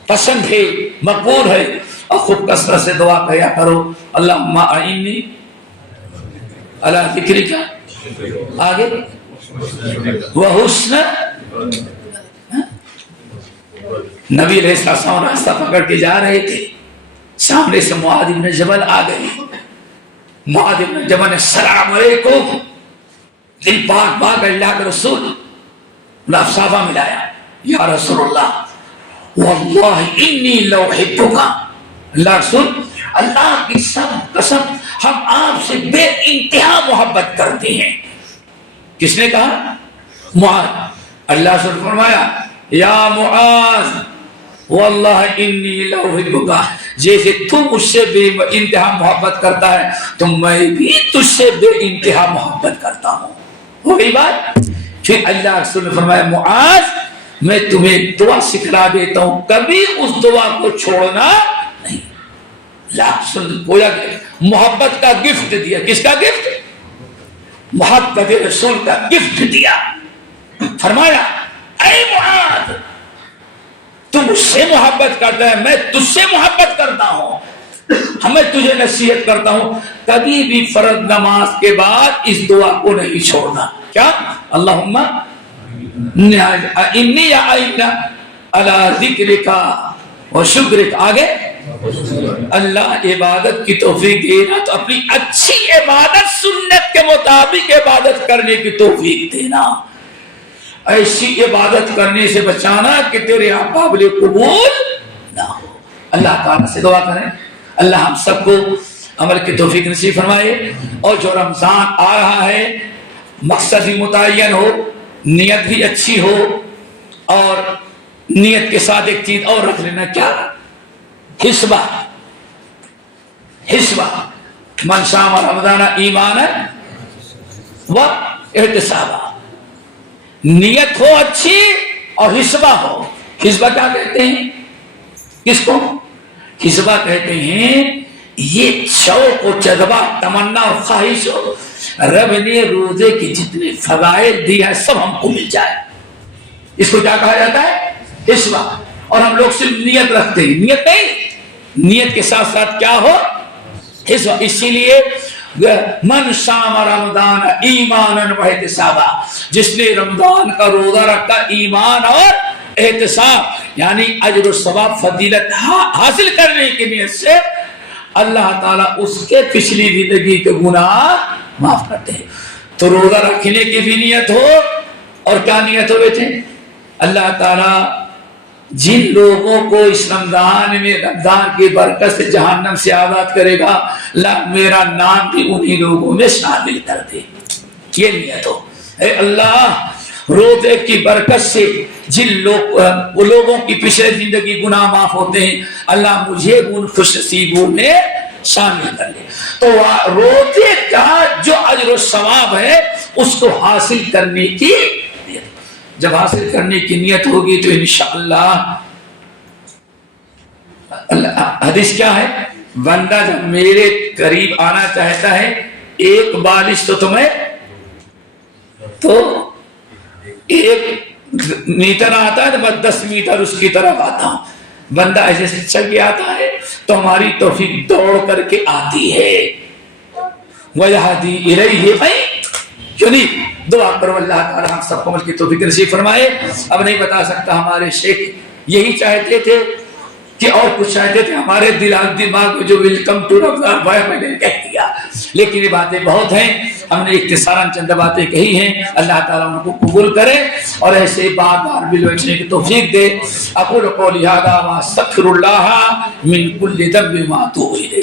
پسند ہے، مقبول ہے۔ اور خود کثرت سے دعا کیا کرو، اللہم اعنی علی ذکرک، آگے وحسن، نبی علیہ السلام راستہ پکڑ کے جا رہے تھے، سامنے سے معاذ بن جبل آ گئے۔ معاذ بن جبل نے السلام علیکم، دل پاک پاک اللہ کے رسول صافہ ملایا، یا رسول اللہ واللہ انی لأحبک، اللہ رسول اللہ کی سب قسم ہم آپ سے بے انتہا محبت کرتے ہیں۔ کس نے کہا؟ معاذ۔ اللہ سے فرمایا یا معاذ واللہ انی لأحبک، جیسے تم مجھ سے بے انتہا محبت کرتا ہے تو میں بھی تجھ سے بے انتہا محبت کرتا ہوں۔ ہو گئی بات؟ پھر اللہ رسول نے فرمایا معاذ میں تمہیں دعا سکھلا دیتا ہوں، کبھی اس دعا کو چھوڑنا نہیں۔ اللہ رسول نے گویا محبت کا گفٹ دیا۔ کس کا گفٹ؟ محبت رسول کا گفٹ دیا۔ فرمایا اے معاذ تم مجھ سے محبت کرتا ہے، میں تجھ سے محبت کرتا ہوں، ہمیں تجھے نصیحت کرتا ہوں کبھی بھی فرض نماز کے بعد اس دعا کو نہیں چھوڑنا۔ کیا؟ اللہم انی اعنا علی ذکرک و شکرک، آگے اللہ عبادت کی توفیق دینا تو اپنی اچھی عبادت سنت کے مطابق عبادت کرنے کی توفیق دینا، ایسی عبادت کرنے سے بچانا کہ تیرے یہاں قابل قبول نہ ہو۔ اللہ تعالیٰ سے دعا کریں اللہ ہم سب کو عمل کی توفیق نصیب فرمائے، اور جو رمضان آ رہا ہے مقصد بھی متعین ہو، نیت بھی اچھی ہو، اور نیت کے ساتھ ایک چیز اور رکھ لینا، کیا؟ حسبہ۔ حسبہ من صام رمضان ایمانا و احتسابا، نیت ہو اچھی اور حسبہ ہو۔ حسبہ کیا کہتے ہیں؟ کس کو حسبہ کہتے ہیں؟ یہ شوق و جذبہ، تمنا اور خواہش ہو رب نے روزے کے جتنے فضائل دی ہیں سب ہم کو مل جائے، اس کو کیا کہا جاتا ہے؟ حسبہ۔ اور ہم لوگ صرف نیت رکھتے ہیں، نیت نہیں، نیت کے ساتھ ساتھ کیا ہو؟ اسی لیے من صام رمضان ایمانا و احتسابا، جس نے رمضان کا روزہ رکھا ایمان اور احتساب یعنی اجر و ثواب فضیلت حاصل کرنے کی نیت سے، اللہ تعالیٰ اس کے پچھلی زندگی کے گناہ معاف کرتے ہیں۔ تو روزہ رکھنے کی بھی نیت ہو، اور کیا نیت ہو بیٹے؟ اللہ تعالیٰ جن لوگوں کو اس رمضان میں رمضان کی برکت سے جہنم سے آزاد کرے گا، اللہ میرا نام بھی انہی لوگوں میں شامل کر دے، یہ نیت ہو۔ اے اللہ روزے کی برکت سے جن لوگوں کی پچھلے زندگی گناہ معاف ہوتے ہیں، اللہ مجھے ان خوش نصیبوں میں شامل کر لے۔ تو روزے کا جو اجر و ثواب ہے اس کو حاصل کرنے کی نیت، جب حاصل کرنے کی نیت ہوگی تو انشاءاللہ حدیث کیا ہے؟ بندہ جب میرے قریب آنا چاہتا ہے، ایک بالش تو تمہیں تو 1 میٹر آتا ہے تو میں 10 میٹر اس کی طرف آتا ہوں۔ بندہ ایسے سے چل کے آتا ہے تو ہماری توفیق دوڑ کر کے آتی ہے۔ وَيَهْدِي إِلَيْهِ، کیوں نہیں؟ دعا کرو اللہ تعالیٰ ہم سب کو عمل کی توفیق نصیب فرمائے۔ اب نہیں بتا سکتا، ہمارے شیخ یہی چاہتے تھے کہ اور کچھ چاہتے تھے، ہمارے دماغ میں جو ویلکم ٹو رمضان بھائی میں نے کہہ دیا، لیکن یہ باتیں بہت ہیں، ہم نے اختصاراً چند باتیں کہی ہیں۔ اللہ تعالیٰ ان کو قبول کرے اور ایسے بار بار مل بیٹھنے کی توفیق دے۔ اقول قولی ھذا واستغفر اللہ من کل ذنب واتوب الیہ۔